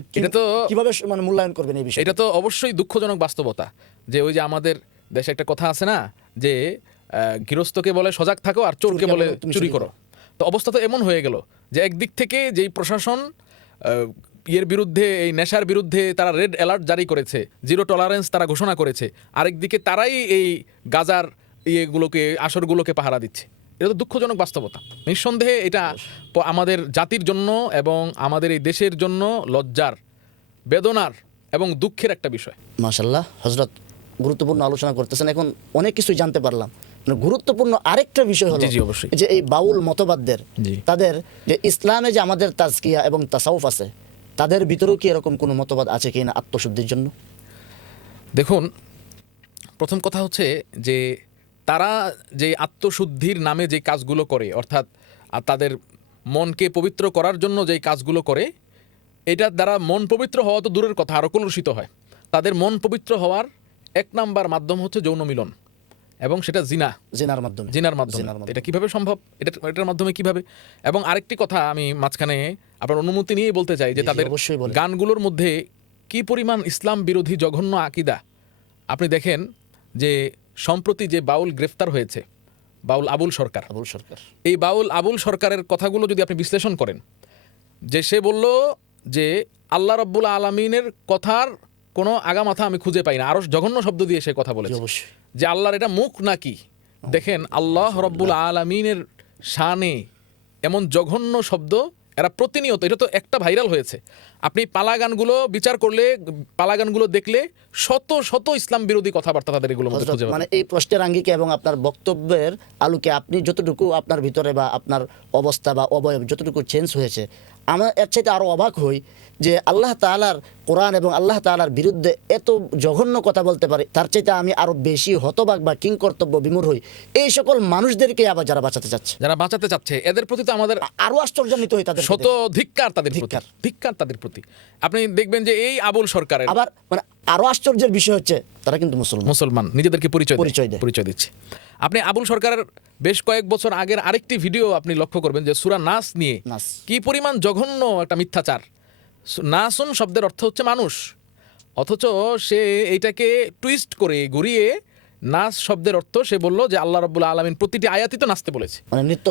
কিভাবে মানে মূল্যায়ন করবেন এই বিষয়? এটা তো অবশ্যই দুঃখজনক বাস্তবতা যে ওই যে আমাদের দেশে একটা কথা আছে না যে গৃহস্থকে বলে সজাগ থাকো আর চোরকে বলে চুরি করো। তো অবস্থা তো এমন হয়ে গেল যে একদিক থেকে যেই প্রশাসন এর বিরুদ্ধে, এই নেশার বিরুদ্ধে তারা রেড অ্যালার্ট জারি করেছে, জিরো টলারেন্স তারা ঘোষণা করেছে, আরেকদিকে তারাই এই গাজার ইয়েগুলোকে, আসরগুলোকে পাহারা দিচ্ছে। এটা তো দুঃখজনক বাস্তবতা। নিঃসন্দেহে এটা আমাদের জাতির জন্য এবং আমাদের এই দেশের জন্য লজ্জার, বেদনার এবং দুঃখের একটা বিষয়। মাশাআল্লাহ হযরত গুরুত্বপূর্ণ আলোচনা করতেছেন। এখন অনেক কিছুই জানতে পারলাম। গুরুত্বপূর্ণ আরেকটা বিষয় হলো যে এই বাউল মতবাদদের, তাদের যে ইসলামে যে আমাদের তাজকিয়া এবং তাসাউফ আছে, তাদের ভিতরেও কি এরকম কোনো মতবাদ আছে কিনা আত্মশুদ্ধির জন্য? দেখুন, প্রথম কথা হচ্ছে যে তারা যে আত্মশুদ্ধির নামে যে কাজগুলো করে, অর্থাৎ তাদের মনকে পবিত্র করার জন্য যেই কাজগুলো করে, এটার দ্বারা মন পবিত্র হওয়া তো দূরের কথা, আরও কলুষিত হয়। তাদের মন পবিত্র হওয়ার এক নাম্বার মাধ্যম হচ্ছে যৌন মিলন, এবং সেটা জিনার মাধ্যমে। এটা কিভাবে সম্ভব? এটার মাধ্যমে কিভাবে? এবং আরেকটি কথা আমি মাঝখানে আপনার অনুমতি নিয়ে বলতে চাই যে তাদের গানগুলোর মধ্যে কি পরিমাণ ইসলাম বিরোধী জঘন্য আকিদা। আপনি দেখেন যে সম্প্রতি যে বাউল গ্রেফতার হয়েছে, বাউল আবুল সরকার, এই বাউল আবুল সরকারের কথাগুলো যদি আপনি বিশ্লেষণ করেন, যে সে বলল যে আল্লাহ রাব্বুল আলামিনের কথার কোনো আগামাথা আমি খুঁজে পাই না, আরো জঘন্য শব্দ দিয়ে সে কথা বলেছে যে আল্লাহর এটা মুখ নাকি। দেখেন, আল্লাহ রাব্বুল আলামিনের শানে এমন জঘন্য শব্দ এরা প্রতিনিয়ত, এটা তো একটা ভাইরাল হয়েছে। আপনি পালা গানগুলো বিচার করলে, পালা গানগুলো দেখলে শত শত ইসলাম বিরোধী কথাবার্তা তাদের এগুলোর মধ্যে খুঁজে পাবেন। মানে এই প্রশ্নের আঙ্গিকে এবং আপনার বক্তব্যের আলোকে আপনি যতটুকু আপনার ভিতরে বা আপনার অবস্থা বা অবয়ব যতটুকু চেঞ্জ হয়েছে, আমরা এর চাইতে আরও অবাক হই যে আল্লাহ তাআলার কোরআন এবং আল্লাহ তাআলার বিরুদ্ধে এত জঘন্য কথা বলতে পারে। তার চাইতে আমি আরো বেশি হতবাক বা কিংকর্তব্য বিমূঢ় হই এই সকল মানুষদেরকে আবার যারা বাঁচাতে চাচ্ছে, এদের প্রতি তো আমাদের আরো আশ্চর্যান্বিত হই। তাদের শত ধিক্কার তাদের প্রতি। আপনি দেখবেন যে এই আবুল সরকারের আবার মানে আরো আশ্চর্যের বিষয় হচ্ছে তারা কিন্তু মুসলমান নিজেদেরকে পরিচয় দিচ্ছে। আপনি আবুল সরকারের বেশ কয়েক বছর আগের আরেকটি ভিডিও আপনি লক্ষ্য করবেন যে সূরা নাস নিয়ে কি পরিমাণ জঘন্য একটা মিথ্যাচার। নাসুন শব্দের অর্থ হচ্ছে মানুষ, অথচ সে এইটাকে টুইস্ট করে ঘুরিয়ে নাস শব্দের অর্থ সে বলল যে আল্লাহ রাব্বুল আলামিন প্রতিটি আয়াতই তো নাচতে বলেছে, মানে নৃত্য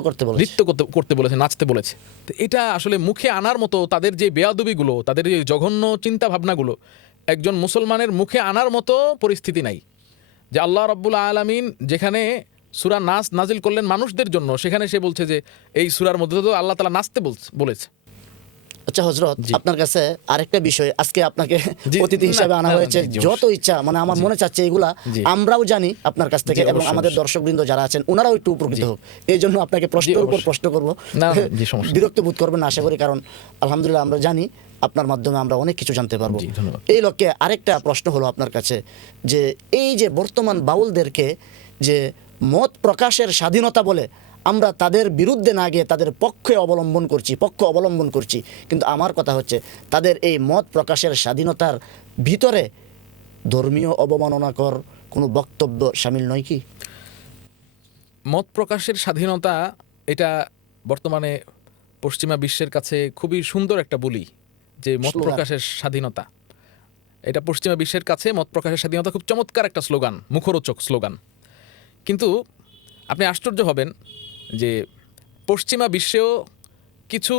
করতে বলেছে, নাচতে বলেছে। তো এটা আসলে মুখে আনার মতো তাদের যে বেয়াদবিগুলো, তাদের যে জঘন্য চিন্তা ভাবনাগুলো একজন মুসলমানের মুখে আনার মতো পরিস্থিতি নাই। যে আল্লাহ রাব্বুল আলামিন যেখানে সূরা নাস নাজিল করলেন মানুষদের জন্য, সেখানে সে বলছে যে এই সূরার মধ্যে তো আল্লাহ তাআলা নাচতে বলেছে। আচ্ছা হযরত, আপনার কাছে আরেকটা বিষয়, আজকে আপনাকে জি, অতিথি হিসেবে আনা না, হয়েছে। জি, যত ইচ্ছা মানে আমার মনে চাচ্ছে এগুলা জি। আমরাও জানি আপনার কাছ থেকে, জি, এবং অবশ্যই, আমাদের অবশ্যই। দর্শকবৃন্দ যারা আছেন ওনারাও একটু উপকৃত হোক। এই জন্য আপনাকে প্রশ্নের উপর অবশ্যই। প্রশ্ন করব। না, জি, সমস্যা নেই। বিরক্ত বোধ করবেন না আশা করি, কারণ আলহামদুলিল্লাহ আমরা জানি আপনার মাধ্যমে আমরা অনেক কিছু জানতে পারবো। জি, ধন্যবাদ। এই লক্ষ্যে আরেকটা প্রশ্ন হলো আপনার কাছে, যে এই যে বর্তমান বাউলদেরকে যে মত প্রকাশের স্বাধীনতা বলে আমরা তাদের বিরুদ্ধে না গিয়ে তাদের পক্ষ অবলম্বন করছি, কিন্তু আমার কথা হচ্ছে তাদের এই মত প্রকাশের স্বাধীনতার ভিতরে ধর্মীয় অবমাননাকর কোনো বক্তব্য শামিল নয় কি? মত প্রকাশের স্বাধীনতা এটা বর্তমানে পশ্চিমা বিশ্বের কাছে খুবই সুন্দর একটা বলি, যে মত স্লোগান। প্রকাশের স্বাধীনতা, এটা পশ্চিমা বিশ্বের কাছে মত প্রকাশের স্বাধীনতা খুব চমৎকার একটা স্লোগান, মুখরোচক স্লোগান। কিন্তু আপনি আশ্চর্য হবেন যে পশ্চিমা বিশ্বেও কিছু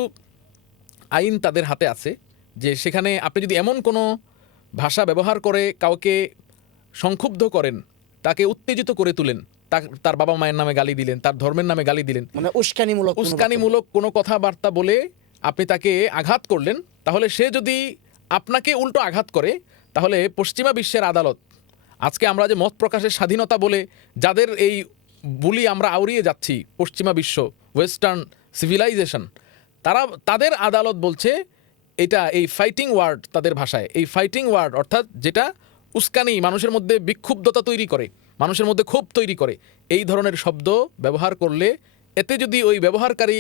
আইন তাদের হাতে আছে, যে সেখানে আপনি যদি এমন কোনো ভাষা ব্যবহার করে কাউকে সংক্ষুব্ধ করেন, তাকে উত্তেজিত করে তুলেন, তার বাবা মায়ের নামে গালি দিলেন, তার ধর্মের নামে গালি দিলেন, মানে উস্কানিমূলক কোনো কথাবার্তা বলে আপনি তাকে আঘাত করলেন, তাহলে সে যদি আপনাকে উল্টো আঘাত করে, তাহলে পশ্চিমা বিশ্বের আদালত, আজকে আমরা যে মত প্রকাশের স্বাধীনতা বলে যাদের এই বুলি আমরা আউড়িয়ে যাচ্ছি, পশ্চিমা বিশ্ব, ওয়েস্টার্ন সিভিলাইজেশন, তাদের আদালত বলছে এটা এই ফাইটিং ওয়ার্ড, তাদের ভাষায় এই ফাইটিং ওয়ার্ড অর্থাৎ যেটা উস্কানি, মানুষের মধ্যে বিক্ষুব্ধতা তৈরি করে, মানুষের মধ্যে ক্ষোভ তৈরি করে, এই ধরনের শব্দ ব্যবহার করলে, এতে যদি ওই ব্যবহারকারী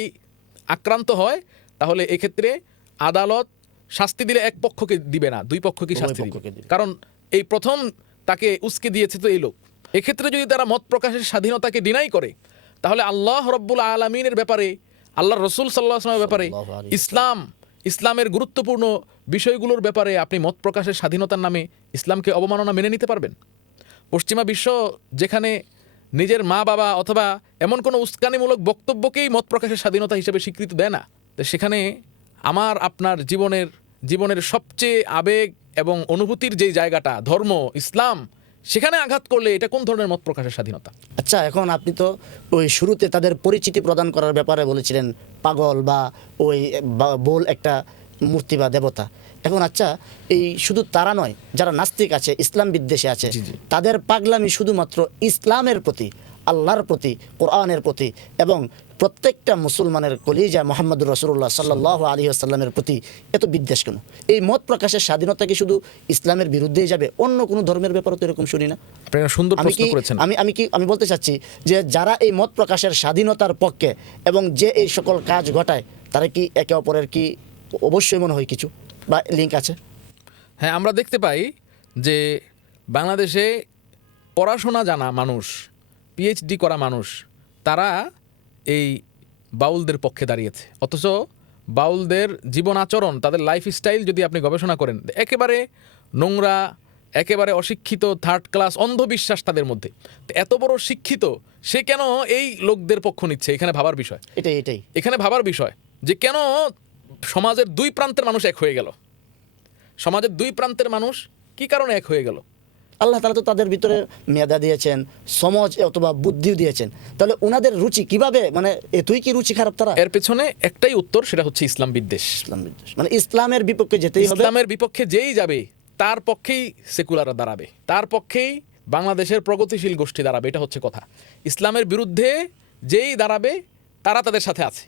আক্রান্ত হয়, তাহলে এক্ষেত্রে আদালত শাস্তি দিলে এক পক্ষকে দিবে না, দুই পক্ষকে শাস্তি পক্ষকে দিবে। দিবে। কারণ এই প্রথম তাকে উস্কে দিয়েছে তো এই লোক। এক্ষেত্রে যদি তারা মত প্রকাশের স্বাধীনতাকে ডিনাই করে, তাহলে আল্লাহ রব্বুল আলামিনের ব্যাপারে, আল্লাহর রসুল সাল্লাল্লাহু আলাইহি ওয়াসাল্লামের ব্যাপারে, সাল্লাল্লাহু আলাইহি ইসলামের গুরুত্বপূর্ণ বিষয়গুলোর ব্যাপারে আপনি মত প্রকাশের স্বাধীনতার নামে ইসলামকে অবমাননা মেনে নিতে পারবেন? পশ্চিমা বিশ্ব যেখানে নিজের মা বাবা অথবা এমন কোনো উস্কানিমূলক বক্তব্যকেই মত প্রকাশের স্বাধীনতা হিসেবে স্বীকৃতি দেয় না, তো সেখানে আমার আপনার জীবনের সবচেয়ে আবেগ এবং অনুভূতির যেই জায়গাটা, ধর্ম, ইসলাম, সেখানে আঘাত করলে এটা কোন ধরনের মত প্রকাশের স্বাধীনতা? আচ্ছা, এখন আপনি তো ওই শুরুতে তাদের পরিচিতি প্রদান করার ব্যাপারে বলেছিলেন পাগল বা ওই বোল একটা মূর্তি বা দেবতা। এখন আচ্ছা, এই শুধু তারা নয়, যারা নাস্তিক আছে, ইসলাম বিদ্বেষে আছে, জি, জি। তাদের পাগলামি শুধুমাত্র ইসলামের প্রতি, আল্লাহর প্রতি, কোরআনের প্রতি এবং প্রত্যেকটা মুসলমানের কলিজা মুহাম্মদুর রাসূলুল্লাহ সাল্লাল্লাহু আলাইহি ওয়াসাল্লামের প্রতি এত বিদ্বেষ কেন? এই মত প্রকাশের স্বাধীনতা কি শুধু ইসলামের বিরুদ্ধেই যাবে? অন্য কোনো ধর্মের ব্যাপারে তো এরকম শুনি না। আপনি একটা সুন্দর আমি প্রশ্ন করেছেন। আমি বলতে চাচ্ছি যে যারা এই মত প্রকাশের স্বাধীনতার পক্ষে এবং যে এই সকল কাজ ঘটায়, তারা কি একে অপরের কি অবশ্যই মনে হয় কিছু বা লিঙ্ক আছে? হ্যাঁ, আমরা দেখতে পাই যে বাংলাদেশে পড়াশোনা জানা মানুষ, পিএইচডি করা মানুষ, তারা এই বাউলদের পক্ষে দাঁড়িয়েছে। অথচ বাউলদের জীবন আচরণ, তাদের লাইফস্টাইল যদি আপনি গবেষণা করেন, একেবারে নোংরা, একেবারে অশিক্ষিত, থার্ড ক্লাস, অন্ধবিশ্বাস তাদের মধ্যে। তো এত বড় শিক্ষিত সে কেন এই লোকদের পক্ষ নিচ্ছে? এখানে ভাবার বিষয়, এটাই এখানে ভাবার বিষয় যে কেন সমাজের দুই প্রান্তের মানুষ এক হয়ে গেল। সমাজের দুই প্রান্তের মানুষ কি কারণে এক হয়ে গেল? আল্লাহ তাআলা তো তাদের ভিতরে মেধা দিয়েছেন, সমাজ অথবা বুদ্ধিও দিয়েছেন, তাহলে ওনাদের রুচি কিভাবে, মানে এতই কি রুচি খারাপ তারা? এর পেছনে একটাই উত্তর, সেটা হচ্ছে ইসলাম বিদ্বেষ। ইসলাম বিদ্বেষ, মানে ইসলামের বিপক্ষে যেতেই হবে। ইসলামের বিপক্ষে যেই যাবে তার পক্ষেই সেকুলাররা দাঁড়াবে, তার পক্ষেই বাংলাদেশের প্রগতিশীল গোষ্ঠী দাঁড়াবে, এটা হচ্ছে কথা। ইসলামের বিরুদ্ধে যেই দাঁড়াবে তারা তাদের সাথে আছে।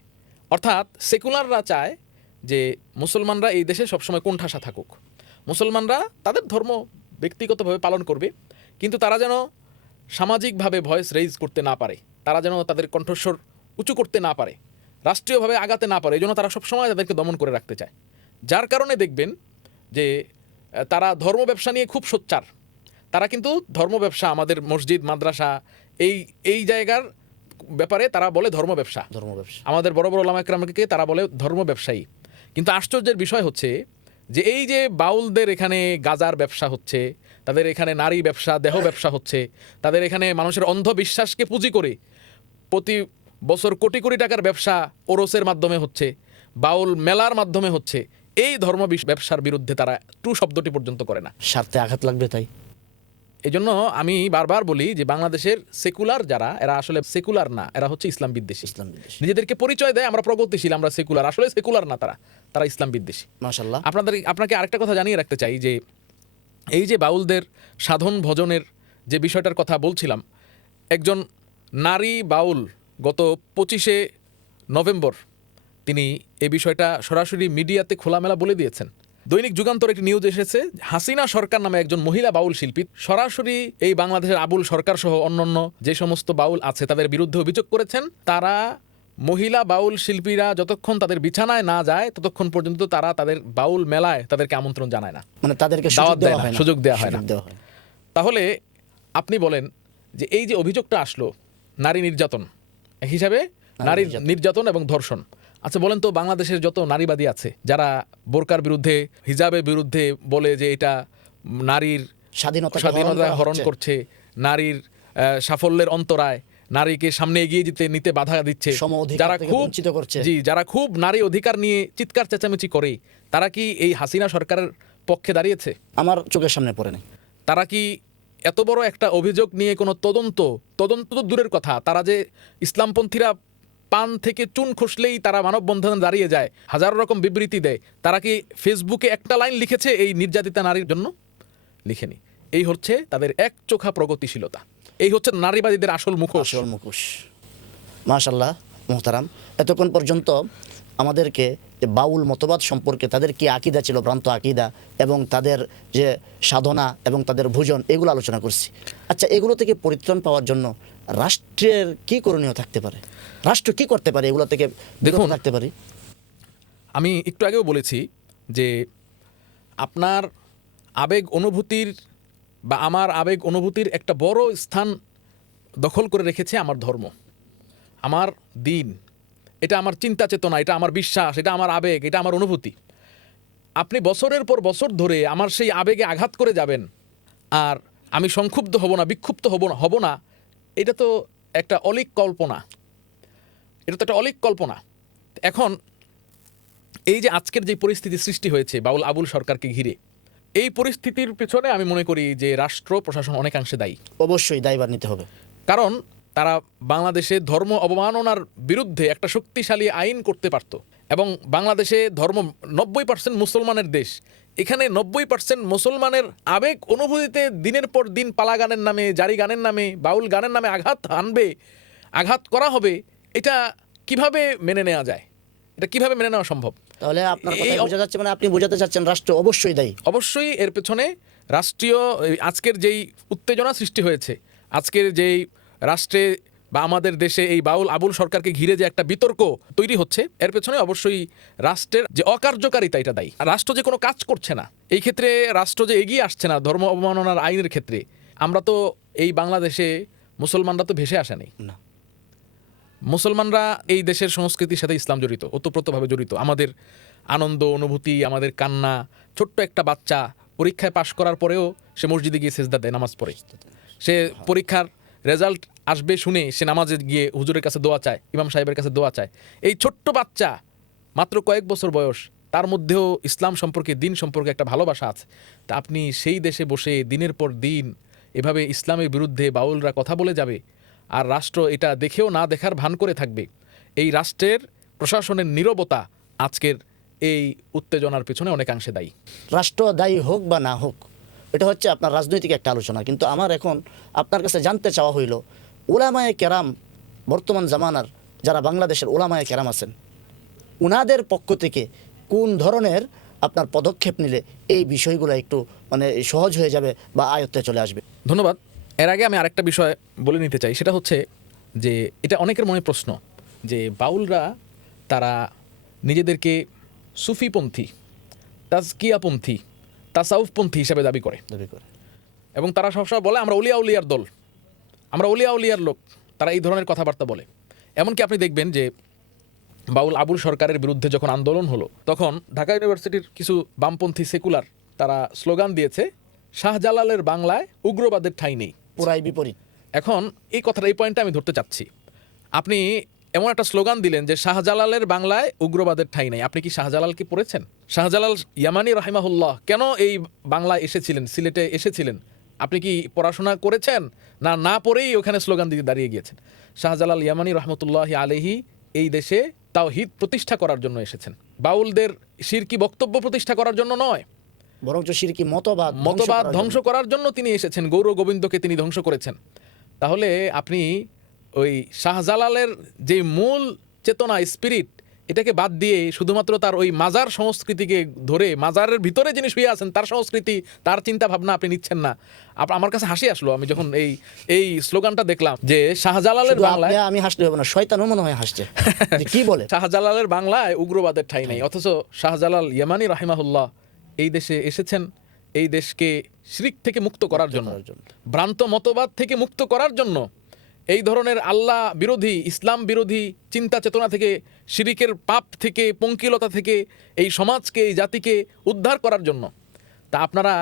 অর্থাৎ সেকুলাররা চায় যে মুসলমানরা এই দেশে সবসময় কোণঠাসা থাকুক, মুসলমানরা তাদের ধর্ম ব্যক্তিগতভাবে পালন করবে, কিন্তু তারা যেন সামাজিকভাবে ভয়েস রেইজ করতে না পারে, তারা যেন তাদের কণ্ঠস্বর উঁচু করতে না পারে, রাষ্ট্রীয়ভাবে আগাতে না পারে, এই জন্য তারা সবসময় তাদেরকে দমন করে রাখতে চায়। যার কারণে দেখবেন যে তারা ধর্ম ব্যবসা নিয়ে খুব সোচ্চার। তারা কিন্তু ধর্ম ব্যবসা, আমাদের মসজিদ মাদ্রাসা, এই জায়গার ব্যাপারে তারা বলে ধর্ম ব্যবসা। আমাদের বড় বড় ওলামা একরামকে তারা বলে ধর্ম ব্যবসায়ী। কিন্তু আশ্চর্যের বিষয় হচ্ছে যে এই যে বাউলদের এখানে গাজার ব্যবসা হচ্ছে, তাদের এখানে নারী ব্যবসা, দেহ ব্যবসা হচ্ছে, তাদের এখানে মানুষের অন্ধবিশ্বাসকে পুঁজি করে প্রতি বছর কোটি কোটি টাকার ব্যবসা ওরসের মাধ্যমে হচ্ছে, বাউল মেলার মাধ্যমে হচ্ছে, এই ধর্ম ব্যবসার বিরুদ্ধে তারা টু শব্দটি পর্যন্ত করে না। স্বার্থে আঘাত লাগবে তাই এই জন্য আমি বারবার বলি যে বাংলাদেশের সেকুলার যারা, এরা আসলে সেকুলার না, এরা হচ্ছে ইসলাম বিদ্বেষী। ইসলাম বিদ্বেষী। নিজেদেরকে পরিচয় দেয় আমরা প্রগতিশীল, আমরা সেকুলার, আসলে সেকুলার না, তারা ইসলাম বিদ্বেষী। মাশাআল্লাহ। আপনাকে আরেকটা কথা জানিয়ে রাখতে চাই যে এই যে বাউলদের সাধন ভজনের যে বিষয়টার কথা বলছিলাম, একজন নারী বাউল গত 25শে নভেম্বর তিনি এই বিষয়টা সরাসরি মিডিয়াতে খোলামেলা বলে দিয়েছেন। দৈনিক যুগান্তর একটি নিউজ এসেছে, হাসিনা সরকার নামে একজন মহিলা বাউল শিল্পী সরাসরি এই বাংলাদেশের আবুল সরকার সহ অন্যান্য যে সমস্ত বাউল আছে তাদের বিরুদ্ধে অভিযোগ করেছেন, তারা মহিলা বাউল শিল্পীরা যতক্ষণ তাদের বিছানায় না যায় ততক্ষণ পর্যন্ত তারা তাদের বাউল মেলায় তাদেরকে আমন্ত্রণ জানায় না, মানে তাদেরকে দাওয়াত দেয় না, হয় না, সুযোগ দেওয়া হয় না। দেওয়া হয়। তাহলে আপনি বলেন যে এই যে অভিযোগটা আসলো নারী নির্যাতন হিসাবে, নারী নির্যাতন এবং ধর্ষণ, আচ্ছা বলেন তো বাংলাদেশের যত নারীবাদী আছে যারা বোরকার বিরুদ্ধে, হিজাবের বিরুদ্ধে বলে যে এটা নারীর স্বাধীনতা হরণ করছে, নারীর সাফল্যের অন্তরায়, নারীকে সামনে এগিয়ে নিতে বাধা দিচ্ছে, যারা খুব নারী অধিকার নিয়ে চিৎকার চেঁচামেচি করে, তারা কি এই হাসিনা সরকারের পক্ষে দাঁড়িয়েছে? আমার চোখের সামনে পড়ে নেই। তারা কি এত বড় একটা অভিযোগ নিয়ে কোনো তদন্ত তো দূরের কথা, তারা যে ইসলামপন্থীরা পান থেকে চুন খসলেই তারা মানববন্ধনে দাঁড়িয়ে যায়, হাজারো রকম বিবৃতি দেয়, তারা কি ফেসবুকে একটা লাইন লিখেছে এই নির্যাতিতা নারীর জন্য? লিখেনি। এই হচ্ছে তাদের এক চোখা প্রগতিশীলতা, এই হচ্ছে নারীবাদীদের আসল মুখোশ। মাশাআল্লাহ মুহতারাম, এতক্ষণ পর্যন্ত আমাদেরকে যে বাউল মতবাদ সম্পর্কে তাদের কি আকীদা ছিল, ভ্রান্ত আকীদা, এবং তাদের যে সাধনা এবং তাদের ভোজন, এগুলো আলোচনা করছি। আচ্ছা, এগুলো থেকে পরিত্রাণ পাওয়ার জন্য রাষ্ট্রের কি করণীয় থাকতে পারে? রাষ্ট্র কি করতে পারে এগুলো থেকে বিরত থাকতে পারি? আমি একটু আগেও বলেছি যে আপনার আবেগ অনুভূতির বা আমার আবেগ অনুভূতির একটা বড় স্থান দখল করে রেখেছে আমার ধর্ম, আমার দিন, এটা আমার চিন্তা চেতনা, এটা আমার বিশ্বাস, এটা আমার আবেগ, এটা আমার অনুভূতি। আপনি বছরের পর বছর ধরে আমার সেই আবেগে আঘাত করে যাবেন আর আমি সংক্ষুব্ধ হব না, বিক্ষুব্ধ হব না, এটা তো একটা অলীক কল্পনা, এখন এই যে আজকের যে পরিস্থিতি সৃষ্টি হয়েছে বাউল আবুল সরকারকে ঘিরে, এই পরিস্থিতির পেছনে আমি মনে করি যে রাষ্ট্র প্রশাসন অনেকাংশে দায়ী। অবশ্যই দায়ভার নিতে হবে, কারণ তারা বাংলাদেশে ধর্ম অবমাননার বিরুদ্ধে একটা শক্তিশালী আইন করতে পারত, এবং বাংলাদেশে ধর্ম 90% মুসলমানের দেশ, এখানে 90% মুসলমানের আবেগ অনুভূতিতে দিনের পর দিন পালা গানের নামে, জারি গানের নামে, বাউল গানের নামে আঘাত করা হবে, এটা কিভাবে মেনে নেওয়া যায়? এটা কিভাবে মেনে নেওয়া সম্ভব? তাহলে আপনার কথা বোঝা যাচ্ছে, মানে আপনি বোঝাতে চাচ্ছেন রাষ্ট্র অবশ্যই দায়ী। অবশ্যই এর পেছনে রাষ্ট্রীয়, আজকের যেই উত্তেজনা সৃষ্টি হয়েছে, আজকের যেই রাষ্ট্রে বা আমাদের দেশে এই বাউল আবুল সরকারকে ঘিরে যে একটা বিতর্ক তৈরি হচ্ছে, এর পেছনে অবশ্যই রাষ্ট্রের যে অকার্যকারিতা এটা দায়ী। রাষ্ট্র যে কোনো কাজ করছে না, এই ক্ষেত্রে রাষ্ট্র যে এগিয়ে আসছে না ধর্ম অবমাননার আইনের ক্ষেত্রে, আমরা তো এই বাংলাদেশে মুসলমানরা তো ভেসে আসেনি না। মুসলমানরা এই দেশের সংস্কৃতির সাথে ইসলাম জড়িত, ওতপ্রোতভাবে জড়িত। আমাদের আনন্দ অনুভূতি, আমাদের কান্না, ছোট্ট একটা বাচ্চা পরীক্ষায় পাশ করার পরেও সে মসজিদে গিয়ে সেজদা দেয়, নামাজ পড়ে, সে পরীক্ষার রেজাল্ট আসবে শুনে সে নামাজে গিয়ে হুজুরের কাছে দোয়া চায়, ইমাম সাহেবের কাছে দোয়া চায়। এই ছোট্ট বাচ্চা, মাত্র কয়েক বছর বয়স, তার মধ্যেও ইসলাম সম্পর্কে, দিন সম্পর্কে একটা ভালোবাসা আছে। তা আপনি সেই দেশে বসে দিনের পর দিন এভাবে ইসলামের বিরুদ্ধে বাউলরা কথা বলে যাবে, আর রাষ্ট্র এটা দেখেও না দেখার ভান করে থাকবে। এই রাষ্ট্রের প্রশাসনের নীরবতা আজকের এই উত্তেজনার পেছনে অনেকাংশে দায়ী। রাষ্ট্র দায়ী হোক বা না হোক, এটা হচ্ছে আপনার রাজনৈতিক একটা আলোচনা, কিন্তু আমার এখন আপনার কাছে জানতে চাওয়া হইল, উলামায়ে কেরাম, বর্তমান জামানার যারা বাংলাদেশের উলামায়ে কেরাম আছেন, উনাদের পক্ষ থেকে কোন ধরনের আপনার পদক্ষেপ নিলে এই বিষয়গুলো একটু মানে সহজ হয়ে যাবে বা আয়ত্তে চলে আসবে? ধন্যবাদ। এর আগে আমি আরেকটা বিষয় বলে নিতে চাই, সেটা হচ্ছে যে এটা অনেকের মনে প্রশ্ন যে বাউলরা তারা নিজেদেরকে সুফিপন্থী, তাজকিয়াপন্থী, তাসাউফপন্থী হিসাবে দাবি করে, এবং তারা সবসময় বলে আমরা অলিয়া উলিয়ার দল, আমরা অলিয়া উলিয়ার লোক, তারা এই ধরনের কথাবার্তা বলে। এমনকি আপনি দেখবেন যে বাউল আবুল সরকারের বিরুদ্ধে যখন আন্দোলন হলো, তখন ঢাকা ইউনিভার্সিটির কিছু বামপন্থী সেকুলার তারা স্লোগান দিয়েছে, শাহজালালের বাংলায় উগ্রবাদের ঠাঁই নেই। পুরাই বিপরীত। এখন এই কথাটা, এই পয়েন্টটা আমি ধরতে চাচ্ছি। আপনি এমন একটা স্লোগান দিলেন যে শাহজালালের বাংলায় উগ্রবাদের ঠাঁই নেই। আপনি কি শাহজালালকে পড়েছেন? শাহজালাল ইয়ামানি রাহিমাহুল্লাহ কেন এই বাংলায় এসেছিলেন, সিলেটে এসেছিলেন? আপনি কি পড়াশোনা করেছেন, না না পড়েই ওখানে স্লোগান দিতে দাঁড়িয়ে গিয়েছেন? শাহজালাল ইয়ামানি রহমতুল্লাহি আলাইহি এই দেশে তাওহীদ প্রতিষ্ঠা করার জন্য এসেছেন, বাউলদের শিরকি বক্তব্য প্রতিষ্ঠা করার জন্য নয়, বরঞ্চ শিরকি মতবাদ ধ্বংস করার জন্য তিনি এসেছেন। গৌর গোবিন্দকে তিনি ধ্বংস করেছেন। তাহলে আপনি ওই শাহজালালের যে মূল চেতনা, স্পিরিট, এটাকে বাদ দিয়ে শুধুমাত্র তার ওই মাজার সংস্কৃতিকে ধরে, মাজারের ভিতরে যিনি শুয়ে আছেন তার সংস্কৃতি, তার চিন্তা ভাবনা আপনি নিচ্ছেন না। আমার কাছে হাসি আসলো আমি যখন এই স্লোগানটা দেখলাম যে শাহজালালের বাংলায়, আমি হাসলে হবে না, শয়তানও মনে হয় হাসছে। যে কি বলে শাহজালালের বাংলায় উগ্রবাদের ঠাঁই নেই, অথচ শাহজালাল ইয়ামানি রাহিমাহুল্লাহ এই দেশে এসেছেন এই দেশকে শিরক থেকে মুক্ত করার জন্য, ভ্রান্ত মতবাদ থেকে মুক্ত করার জন্য, এই ধরনের আল্লাহ বিরোধী, ইসলাম বিরোধী চিন্তা চেতনা থেকে, শিরিকের পাপ থেকে, পঙ্কিলতা থেকে এই সমাজকে, এই জাতিকে উদ্ধার করার জন্য। তা আপনারা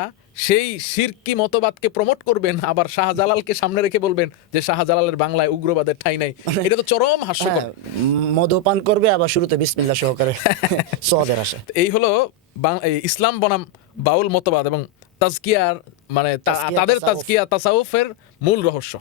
সেই শিরকি মতবাদকে প্রমোট করবেন, আবার শাহজালালকে সামনে রেখে বলবেন যে শাহজালালের বাংলায় উগ্রবাদের ঠাঁই নাই। এটা তো চরম হাস্যকর। মদ্যপান করবে আবার শুরুতে বিসমিল্লাহ সহকারে সওয়াবের আশা। এই হলো ইসলাম বনাম বাউল মতবাদ এবং তাজকিয়ার, মানে তাদের তাজকিয়া তাসাউফের মূল রহস্য।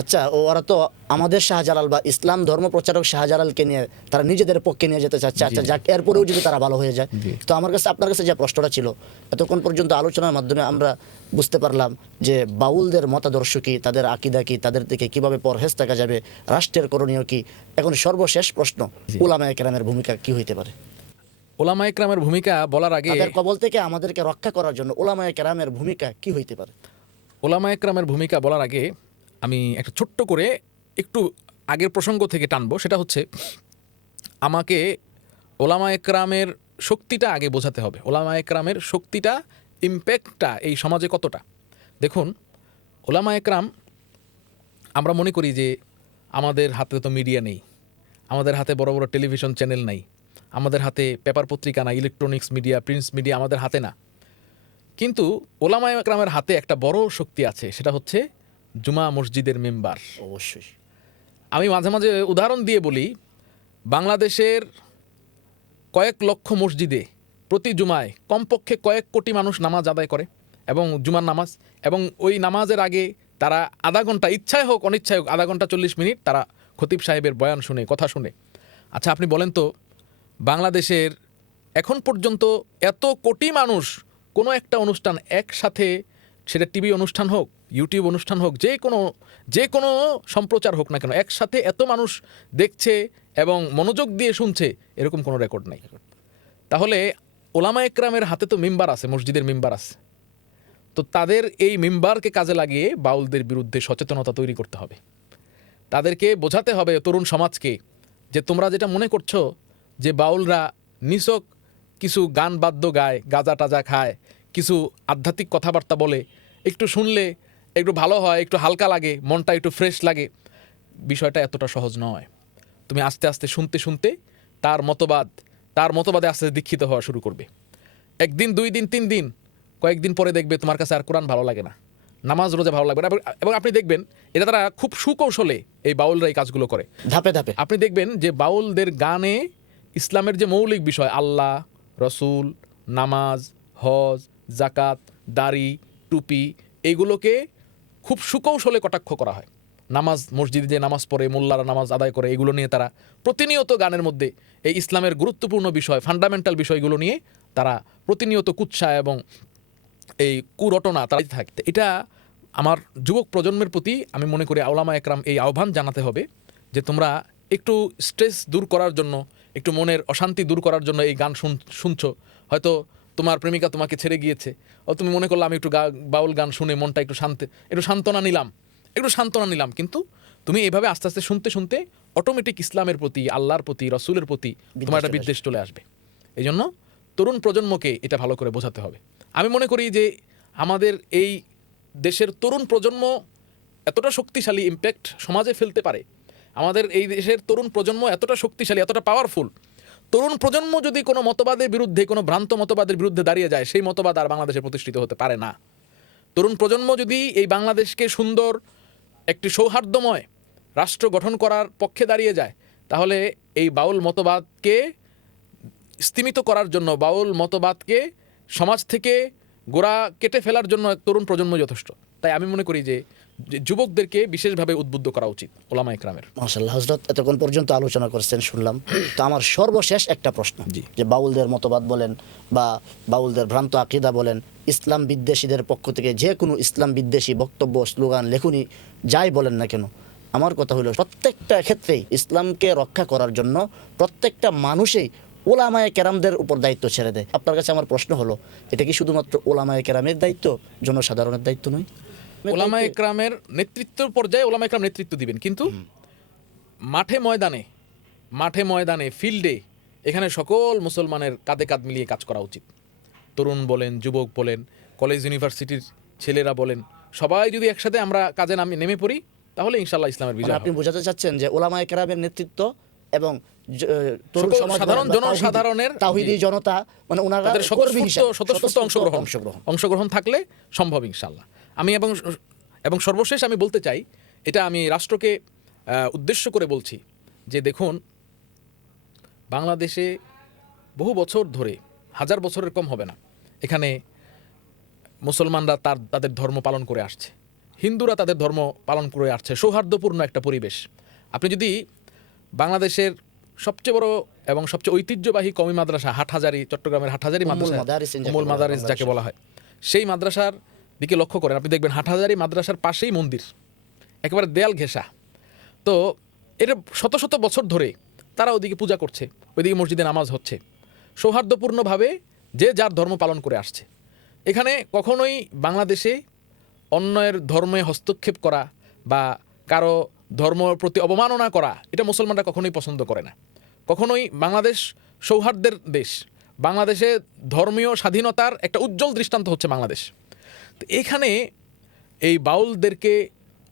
আচ্ছা, ওরা তো আমাদের শাহজালাল বা ইসলাম ধর্ম প্রচারক শাহজালালকে নিয়ে তারা নিজেদের পক্ষে নিয়ে যেতে চাচ্ছে। আচ্ছা, যাক, এরপরেও যদি তারা ভালো হয়ে যায়, তো আমার কাছে আপনার কাছে যে প্রশ্নটা ছিল, এতক্ষণ পর্যন্ত আলোচনার মাধ্যমে আমরা বুঝতে পারলাম যে বাউলদের মতাদর্শ কি, তাদের আকীদা কি, তাদের থেকে কিভাবে পরহেজ থাকা যাবে, রাষ্ট্রের করণীয় কি। এখন সর্বশেষ প্রশ্ন, উলামায়ে কেরামের ভূমিকা কি হইতে পারে? উলামায়ে কেরামের ভূমিকা বলার আগে, তাদের কবল থেকে আমাদেরকে রক্ষা করার জন্য উলামায়ে কেরামের ভূমিকা কি হইতে পারে? উলামায়ে কেরামের ভূমিকা বলার আগে আমি একটা ছোট্ট করে একটু আগের প্রসঙ্গ থেকে টানবো। সেটা হচ্ছে, আমাকে উলামায়ে কেরামের শক্তিটা আগে বোঝাতে হবে। উলামায়ে কেরামের শক্তিটা, ইম্প্যাক্টটা এই সমাজে কতটা। দেখুন, উলামায়ে কেরাম, আমরা মনে করি যে আমাদের হাতে তো মিডিয়া নেই, আমাদের হাতে বড় বড় টেলিভিশন চ্যানেল নাই, আমাদের হাতে পেপার পত্রিকা না, ইলেকট্রনিক্স মিডিয়া, প্রিন্টস মিডিয়া আমাদের হাতে না। কিন্তু উলামায়ে কেরামের হাতে একটা বড় শক্তি আছে, সেটা হচ্ছে জুমা মসজিদের মেম্বার। অবশ্যই। আমি মাঝে মাঝে উদাহরণ দিয়ে বলি, বাংলাদেশের কয়েক লক্ষ মসজিদে প্রতি জুমায় কমপক্ষে কয়েক কোটি মানুষ নামাজ আদায় করে, এবং জুমার নামাজ, এবং ওই নামাজের আগে তারা আধা ঘন্টা, ইচ্ছায় হোক অনিচ্ছায় হোক, আধা ঘন্টা 40 মিনিট তারা খতিব সাহেবের বয়ান শুনে, কথা শুনে। আচ্ছা, আপনি বলেন তো, বাংলাদেশের এখন পর্যন্ত এত কোটি মানুষ কোনো একটা অনুষ্ঠান একসাথে, সেটা টিভি অনুষ্ঠান হোক, ইউটিউব অনুষ্ঠান হোক, যে কোনো সম্প্রচার হোক না কেন, একসাথে এত মানুষ দেখছে এবং মনোযোগ দিয়ে শুনছে, এরকম কোনো রেকর্ড নাই। তাহলে উলামায়ে কেরামের হাতে তো মিম্বার আছে, মসজিদের মিম্বার আছে। তো তাদের এই মিম্বারকে কাজে লাগিয়ে বাউলদের বিরুদ্ধে সচেতনতা তৈরি করতে হবে। তাদেরকে বোঝাতে হবে, তরুণ সমাজকে, যে তোমরা যেটা মনে করছো যে বাউলরা নিছক কিছু গান বাদ্য গায়, গাঁজা টাজা খায়, কিছু আধ্যাত্মিক কথাবার্তা বলে, একটু শুনলে একটু ভালো হয়, একটু হালকা লাগে, মনটা একটু ফ্রেশ লাগে, বিষয়টা এতটা সহজ নয়। তুমি আস্তে আস্তে শুনতে শুনতে তার মতবাদে আস্তে দীক্ষিত হওয়া শুরু করবে। একদিন, 2 দিন, 3 দিন, কয়েকদিন পরে দেখবে তোমার কাছে আর কোরআন ভালো লাগে না, নামাজ রোজা ভালো লাগবে না। এবং আপনি দেখবেন এটা তারা খুব সুকৌশলে, এই বাউলরা এই কাজগুলো করে ধাপে ধাপে। আপনি দেখবেন যে বাউলদের গানে ইসলামের যে মৌলিক বিষয়, আল্লাহ, রসুল, নামাজ, হজ, জাকাত, দাড়ি, টুপি, এইগুলোকে খুব সুকৌশলে কটাক্ষ করা হয়। নামাজ, মসজিদে যে নামাজ পড়ে, মোল্লারা নামাজ আদায় করে, এগুলো নিয়ে তারা প্রতিনিয়ত গানের মধ্যে এই ইসলামের গুরুত্বপূর্ণ বিষয়, ফান্ডামেন্টাল বিষয়গুলো নিয়ে তারা প্রতিনিয়ত কুৎসা এবং এই কুরটনা তারা থাকে। এটা আমার যুবক প্রজন্মের প্রতি আমি মনে করি উলামায়ে কেরাম এই আহ্বান জানাতে হবে যে তোমরা একটু স্ট্রেস দূর করার জন্য, একটু মনের অশান্তি দূর করার জন্য এই গান শুনছো। হয়তো তোমার প্রেমিকা তোমাকে ছেড়ে গিয়েছে, ও তুমি মনে করলে আমি একটু বাউল গান শুনে মনটা একটু সান্ত্বনা নিলাম, কিন্তু তুমি এইভাবে আস্তে আস্তে শুনতে শুনতে অটোমেটিক ইসলামের প্রতি, আল্লাহর প্রতি, রসুলের প্রতি তোমার একটা বিদ্বেষ চলে আসবে। এই জন্য তরুণ প্রজন্মকে এটা ভালো করে বোঝাতে হবে। আমি মনে করি যে আমাদের এই দেশের তরুণ প্রজন্ম এতটা শক্তিশালী, ইম্প্যাক্ট সমাজে ফেলতে পারে, আমাদের এই দেশের তরুণ প্রজন্ম এতটা শক্তিশালী, এতটা পাওয়ারফুল। তরুণ প্রজন্ম যদি কোনো মতবাদের বিরুদ্ধে, কোনো ভ্রান্ত মতবাদের বিরুদ্ধে দাঁড়িয়ে যায়, সেই মতবাদ আর বাংলাদেশে প্রতিষ্ঠিত হতে পারে না। তরুণ প্রজন্ম যদি এই বাংলাদেশকে সুন্দর একটি সৌহার্দ্যময় রাষ্ট্র গঠন করার পক্ষে দাঁড়িয়ে যায়, তাহলে এই বাউল মতবাদকে স্তিমিত করার জন্য, বাউল মতবাদকে সমাজ থেকে গোড়া কেটে ফেলার জন্য তরুণ প্রজন্ম যথেষ্ট। তাই আমি মনে করি যে যুবকদেরকে বিশেষভাবে উদ্বুদ্ধ করা উচিত ওলামা ইকরামের। মাশাআল্লাহ হযরত এতক্ষণ পর্যন্ত আলোচনা করছেন শুনলাম। তো আমার সর্বশেষ একটা প্রশ্ন, জি। যে বাউলদের মতবাদ বলেন বা বাউলদের ভ্রান্ত আকীদা বলেন, ইসলাম বিদ্বেষীদের পক্ষ থেকে যে কোনো ইসলাম বিদ্বেষী বক্তব্য, স্লোগান, লেখনী যাই বলেন না কেন, আমার কথা হলো প্রত্যেকটা ক্ষেত্রেই ইসলামকে রক্ষা করার জন্য প্রত্যেকটা মানুষই ওলামায়ে কেরামদের উপর দায়িত্ব ছেড়ে দেয়। আপনার কাছে আমার প্রশ্ন হলো, এটা কি শুধুমাত্র ওলামায়ে কেরামের দায়িত্ব, জনসাধারণের দায়িত্ব নয়? ওলামা ইকরামের নেতৃত্ব পর্যায়ে ওলামা ইকরাম নেতৃত্ব দিবেন, কিন্তু মাঠে ময়দানে ফিল্ডে এখানে সকল মুসলমানের কাঁধে কাঁধ মিলিয়ে কাজ করা উচিত। তরুণ বলেন, যুবক বলেন, কলেজ ইউনিভার্সিটির ছেলেরা বলেন, সবাই যদি একসাথে আমরা কাজে নেমে পড়ি তাহলে ইনশাআল্লাহ ইসলামের বিজয় মানে আপনি হবে। বোঝাতে চাচ্ছেন যে ওলামায়ে কেরামের নেতৃত্ব এবং তরুণ সকল সমাজ সাধারণ বলেন বা জনসাধারণের তাওহীদি জনতা, মানে ওনারা তাদের কর্মী হিসেবে স্বতঃস্ফূর্ত অংশগ্রহণ থাকলে সম্ভব ইনশাআল্লাহ। আমি এবং সর্বশেষ আমি বলতে চাই, এটা আমি রাষ্ট্রকে উদ্দেশ্য করে বলছি যে দেখুন, বাংলাদেশে বহু বছর ধরে, 1000 বছরের কম হবে না, এখানে মুসলমানরা তাদের ধর্ম পালন করে আসছে, হিন্দুরা তাদের ধর্ম পালন করে আসছে, সৌহার্দ্যপূর্ণ একটা পরিবেশ। আপনি যদি বাংলাদেশের সবচেয়ে বড় এবং সবচেয়ে ঐতিহ্যবাহী কওমি মাদ্রাসা হাটহাজারী, চট্টগ্রামের হাটহাজারী মাদ্রাসা, উম্মুল মাদারিস যাকে বলা হয়, সেই মাদ্রাসার দিকে লক্ষ্য করেন, আপনি দেখবেন হাটহাজারী মাদ্রাসার পাশেই মন্দির, একেবারে দেয়াল ঘেঁষা। তো এটা শত শত বছর ধরে তারা ওদিকে পূজা করছে, ওইদিকে মসজিদে নামাজ হচ্ছে, সৌহার্দ্যপূর্ণভাবে যে যার ধর্ম পালন করে আসছে। এখানে কখনোই বাংলাদেশে অন্যের ধর্মে হস্তক্ষেপ করা বা কারো ধর্মের প্রতি অবমাননা করা, এটা মুসলমানরা কখনোই পছন্দ করে না। কখনোই বাংলাদেশ সৌহার্দ্যের দেশ, বাংলাদেশে ধর্মীয় স্বাধীনতার একটা উজ্জ্বল দৃষ্টান্ত হচ্ছে বাংলাদেশ। তো এখানে এই বাউলদেরকে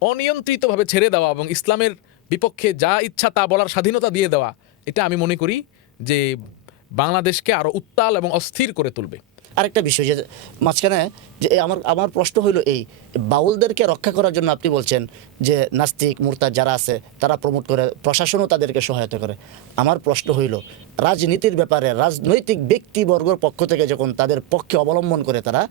অনিয়ন্ত্রিতভাবে ছেড়ে দেওয়া এবং ইসলামের বিপক্ষে যা ইচ্ছা তা বলার স্বাধীনতা দিয়ে দেওয়া, এটা আমি মনে করি যে বাংলাদেশকে আরও উত্তাল এবং অস্থির করে তুলবে। আরেকটা বিষয় যে মাঝখানে যে আমার প্রশ্ন হইল এই, বাউলদেরকে রক্ষা করার জন্য আপনি বলছেন যে নাস্তিক মুরতাদ যারা আছে তারা প্রমোট করে, প্রশাসনও তাদেরকে সহায়তা করে। আমার প্রশ্ন হইল, রাজনীতির ব্যাপারে রাজনৈতিক ব্যক্তিবর্গের পক্ষ থেকে যখন তাদের পক্ষে অবলম্বন করে তারা,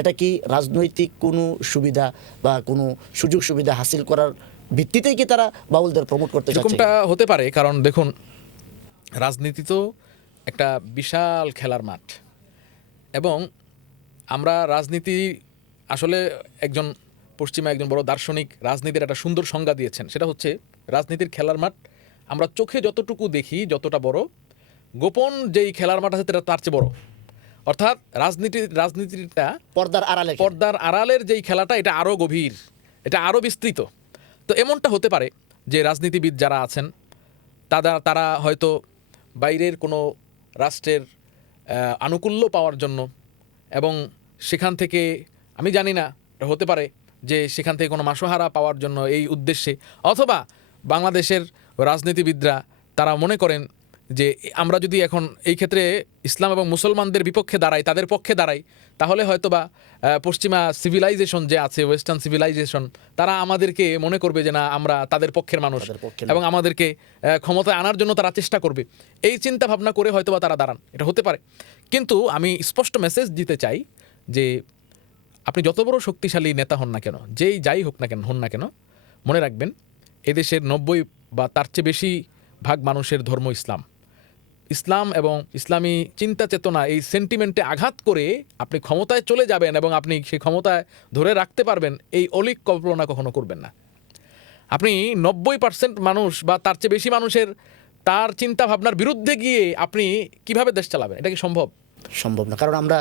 এটা কি রাজনৈতিক কোনো সুবিধা বা কোনো সুযোগ সুবিধা হাসিল করার ভিত্তিতেই কি তারা বাউলদের প্রমোট করতে চাচ্ছে? এরকমটা হতে পারে, কারণ দেখুন, রাজনীতি তো একটা বিশাল খেলার মাঠ, এবং আমরা রাজনীতি আসলে পশ্চিমা একজন বড় দার্শনিক রাজনীতির একটা সুন্দর সংজ্ঞা দিয়েছেন, সেটা হচ্ছে রাজনীতির খেলার মাঠ আমরা চোখে যতটুকু দেখি যতটা বড়, গোপন যেই খেলার মাঠ আছে তার চেয়ে বড়। অর্থাৎ রাজনীতিটা পর্দার আড়ালের যেই খেলাটা, এটা আরও গভীর, এটা আরও বিস্তৃত। তো এমনটা হতে পারে যে রাজনীতিবিদ যারা আছেন তারা হয়তো বাইরের কোনো রাষ্ট্রের আনুকূল্য পাওয়ার জন্য, এবং সেখান থেকে আমি জানি না, হতে পারে যে সেখান থেকে কোনো মাসোহারা পাওয়ার জন্য এই উদ্দেশ্যে, অথবা বাংলাদেশের রাজনীতিবিদরা তারা মনে করেন যে আমরা যদি এখন এই ক্ষেত্রে ইসলাম এবং মুসলমানদের বিপক্ষে দাঁড়াই, তাদের পক্ষে দাঁড়াই, তাহলে হয়তোবা পশ্চিমা সিভিলাইজেশন যে আছে, ওয়েস্টার্ন সিভিলাইজেশন, তারা আমাদেরকে মনে করবে যে না আমরা তাদের পক্ষের মানুষ, এবং আমাদেরকে ক্ষমতায় আনার জন্য তারা চেষ্টা করবে। এই চিন্তা ভাবনা করে হয়তোবা তারা দাঁড়ান, এটা হতে পারে। কিন্তু আমি স্পষ্ট মেসেজ দিতে চাই যে আপনি যত বড় শক্তিশালী নেতা হন না কেন, যাই হোক না কেন হন না কেন, মনে রাখবেন এদেশের 90 বা তার চেয়ে বেশি ভাগ মানুষের ধর্ম ইসলাম এবং ইসলামী চিন্তা চেতনা, এই সেন্টিমেন্টে আঘাত করে আপনি ক্ষমতায় চলে যাবেন এবং আপনি সেই ক্ষমতায় ধরে রাখতে পারবেন, এই অলিক কল্পনা কখনো করবেন না। আপনি 90% মানুষ বা তার চেয়ে বেশি মানুষের তার চিন্তা ভাবনার বিরুদ্ধে গিয়ে আপনি কিভাবে দেশ চালাবেন? এটা কি সম্ভব না। কারণ আমরা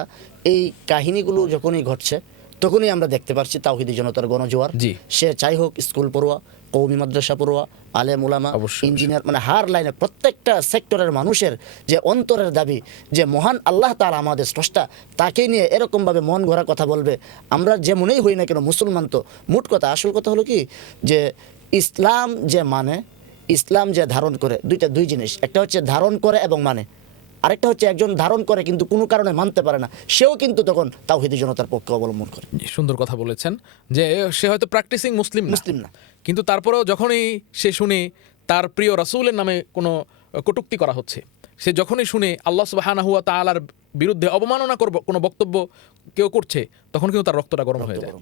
এই কাহিনীগুলো যখনই ঘটছে তখনই আমরা দেখতে পাচ্ছি তাওহীদি জনতার গণজোয়ার। সে চাই হোক স্কুল পড়ুয়া, কওমি মাদ্রাসা পড়ুয়া, আলেম উলামা, ইঞ্জিনিয়ার, মানে হার লাইনে প্রত্যেকটা সেক্টরের মানুষের যে অন্তরের দাবি যে মহান আল্লাহ তাআলা আমাদের স্রষ্টা, তাকে নিয়ে এরকমভাবে মন গড়া কথা বলবে। আমরা যেমনই হই না কেন মুসলমান, তো মোট কথা আসল কথা হলো কি যে ইসলাম যে ধারণ করে, দুই জিনিস, একটা হচ্ছে ধারণ করে এবং মানে, আরেকটা হচ্ছে একজন ধারণ করে কিন্তু কোনো কারণে মানতে পারে না, সেও কিন্তু তখন তাওহীদি জনতার পক্ষে অবলম্বন করে। সুন্দর কথা বলেছেন যে সে হয়তো প্র্যাকটিসিং মুসলিম না, কিন্তু তারপরেও যখনই সে শুনে তার প্রিয় রাসূলের নামে কোনো কটূক্তি করা হচ্ছে, সে যখনই শুনে আল্লাহ সুবহানাহু ওয়া তাআলার বিরুদ্ধে অবমাননা করব কোনো বক্তব্য কেউ করছে, তখন কিন্তু তার রক্তটা গরম হয়ে যায়।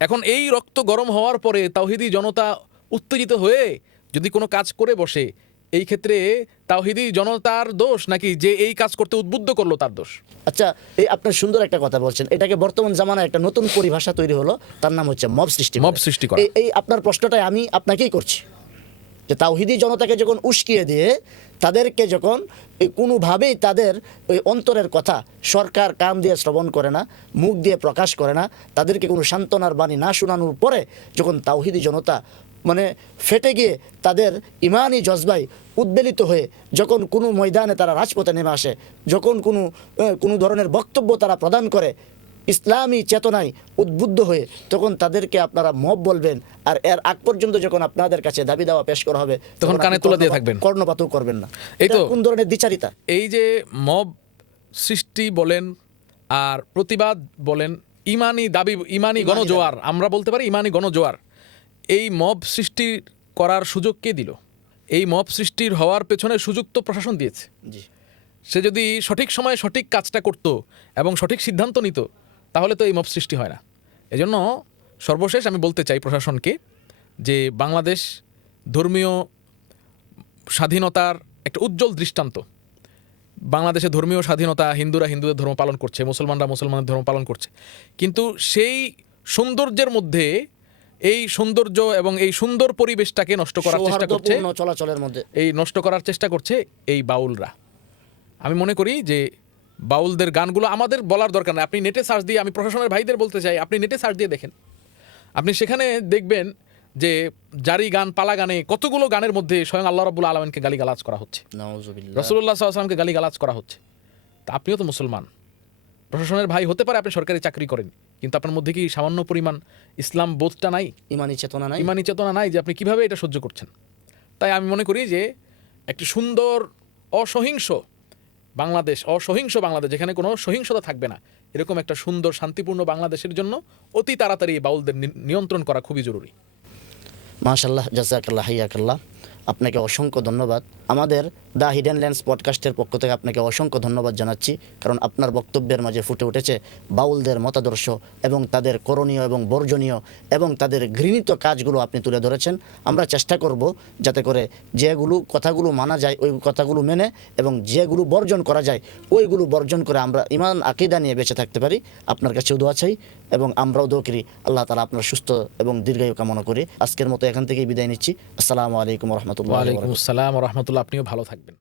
এখন এই রক্ত গরম হওয়ার পরে তাওহিদি জনতা উত্তেজিত হয়ে যদি কোনো কাজ করে বসে, এই ক্ষেত্রে তাওহিদি জনতার দোষ নাকি যে এই কাজ করতে উদ্বুদ্ধ করলো তার দোষ? আচ্ছা, এই আপনার সুন্দর একটা কথা বলছেন, এটাকে বর্তমান জামানায় একটা নতুন পরিভাষা তৈরি হলো, তার নাম হচ্ছে মব সৃষ্টি। মব সৃষ্টি করা। এই আপনার প্রশ্নটাই আমি আপনাকেই করছি, যে তাওহিদি জনতাকে যখন উস্কিয়ে দিয়ে তাদেরকে যখন কোনোভাবেই তাদের ওই অন্তরের কথা সরকার কান দিয়ে শ্রবণ করে না, মুখ দিয়ে প্রকাশ করে না, তাদেরকে কোনো সান্ত্বনার বাণী না শোনানোর পরে যখন তাওহিদি জনতা মানে ফেটে গিয়ে তাদের ইমানি জজবায় উদ্বেলিত হয়ে যখন কোনো ময়দানে তারা রাজপথে নেমে আসে, যখন কোনো ধরনের বক্তব্য তারা প্রদান করে ইসলামী চেতনায় উদ্বুদ্ধ হয়ে, তখন তাদেরকে আপনারা মব বলবেন, আর এর আগ পর্যন্ত যখন আপনাদের কাছে দাবি দাওয়া পেশ করা হবে তখন কানে তুলে দিয়ে থাকবেন, কর্ণপাতও করবেন না। এই তো কোন ধরনের দ্বিচারিতা! এই যে মব সৃষ্টি বলেন আর প্রতিবাদ বলেন, ইমানি দাবি, ইমানি গণজোয়ার, আমরা বলতে পারি ইমানি গণজোয়ার, এই মব সৃষ্টি করার সুযোগ কে দিল? এই মব সৃষ্টির হওয়ার পেছনে সুযোগ তো প্রশাসন দিয়েছে। জি, সে যদি সঠিক সময়ে সঠিক কাজটা করত এবং সঠিক সিদ্ধান্ত নিত, তাহলে তো এই মব সৃষ্টি হয় না। এজন্য সর্বশেষ আমি বলতে চাই প্রশাসনকে যে বাংলাদেশ ধর্মীয় স্বাধীনতার একটা উজ্জ্বল দৃষ্টান্ত। বাংলাদেশে ধর্মীয় স্বাধীনতা, হিন্দুরা হিন্দুদের ধর্ম পালন করছে, মুসলমানরা মুসলমানের ধর্ম পালন করছে, কিন্তু সেই সৌন্দর্যের মধ্যে এই সৌন্দর্য এবং এই সুন্দর পরিবেশটাকে নষ্ট করার চেষ্টা করছে, সৌহার্দ্যপূর্ণ চলাচলের মধ্যে এই নষ্ট করার চেষ্টা করছে এই বাউলরা। আমি মনে করি যে বাউলদের গানগুলো আমাদের বলার দরকার নেই। আপনি নেটে সার্চ দিয়ে, আমি প্রশাসনের ভাইদের বলতে চাই, আপনি নেটে সার্চ দিয়ে দেখেন, আপনি সেখানে দেখবেন যে জারি গান, পালা গানে কতগুলো গানের মধ্যে স্বয়ং আল্লাহ রাব্বুল আলামিনকে গালিগালাজ করা হচ্ছে, নাউজুবিল্লাহ। রাসূলুল্লাহ সাল্লাল্লাহু আলাইহি ওয়াসাল্লামকে গালিগালাজ করা হচ্ছে। তা আপনিও তো মুসলমান, প্রশাসনের ভাই হতে পারে, আপনি সরকারি চাকরি করেন, কিন্তু আপনার মধ্যে কি সামান্য পরিমাণ ইসলাম বোধটা নাই, ইমানি চেতনা নাই? ইমানি চেতনা নাই যে আপনি কিভাবে এটা সহ্য করছেন? তাই আমি মনে করি যে একটি সুন্দর অসহিংস বাংলাদেশ, যেখানে কোনো সহিংসতা থাকবে না, এরকম একটা সুন্দর শান্তিপূর্ণ বাংলাদেশের জন্য অতি তাড়াতাড়ি বাউলদের নিয়ন্ত্রণ করা খুবই জরুরি। মাশাআল্লাহ, জাযাকাল্লাহ, হাইয়াকাল্লাহ। আপনাকে অসংখ্য ধন্যবাদ। আমাদের দ্য হিডেন ল্যান্ডস পডকাস্টের পক্ষ থেকে আপনাকে অসংখ্য ধন্যবাদ জানাচ্ছি, কারণ আপনার বক্তব্যের মাঝে ফুটে উঠেছে বাউলদের মতাদর্শ এবং তাদের করণীয় এবং বর্জনীয় এবং তাদের ঘৃণিত কাজগুলো আপনি তুলে ধরেছেন। আমরা চেষ্টা করব যাতে করে যেগুলো কথাগুলো মানা যায় ওই কথাগুলো মেনে, এবং যেগুলো বর্জন করা যায় ওইগুলো বর্জন করে আমরা ইমান আকীদা নিয়ে বেঁচে থাকতে পারি। আপনার কাছেও দোয়া চাই এবং আমরাও দোয়া করি আল্লাহ তাআলা আপনার সুস্থ এবং দীর্ঘায়ু কামনা করি। আজকের মতো এখান থেকেই বিদায় নিচ্ছি। আসসালামু আলাইকুম ওয়া রাহমাতুল্লাহি ওয়া বারাকাতুহু। ওয়ালাইকুম আসসালাম ওয়া রাহমাতুল্লাহ। আপনিও ভালো থাকবেন।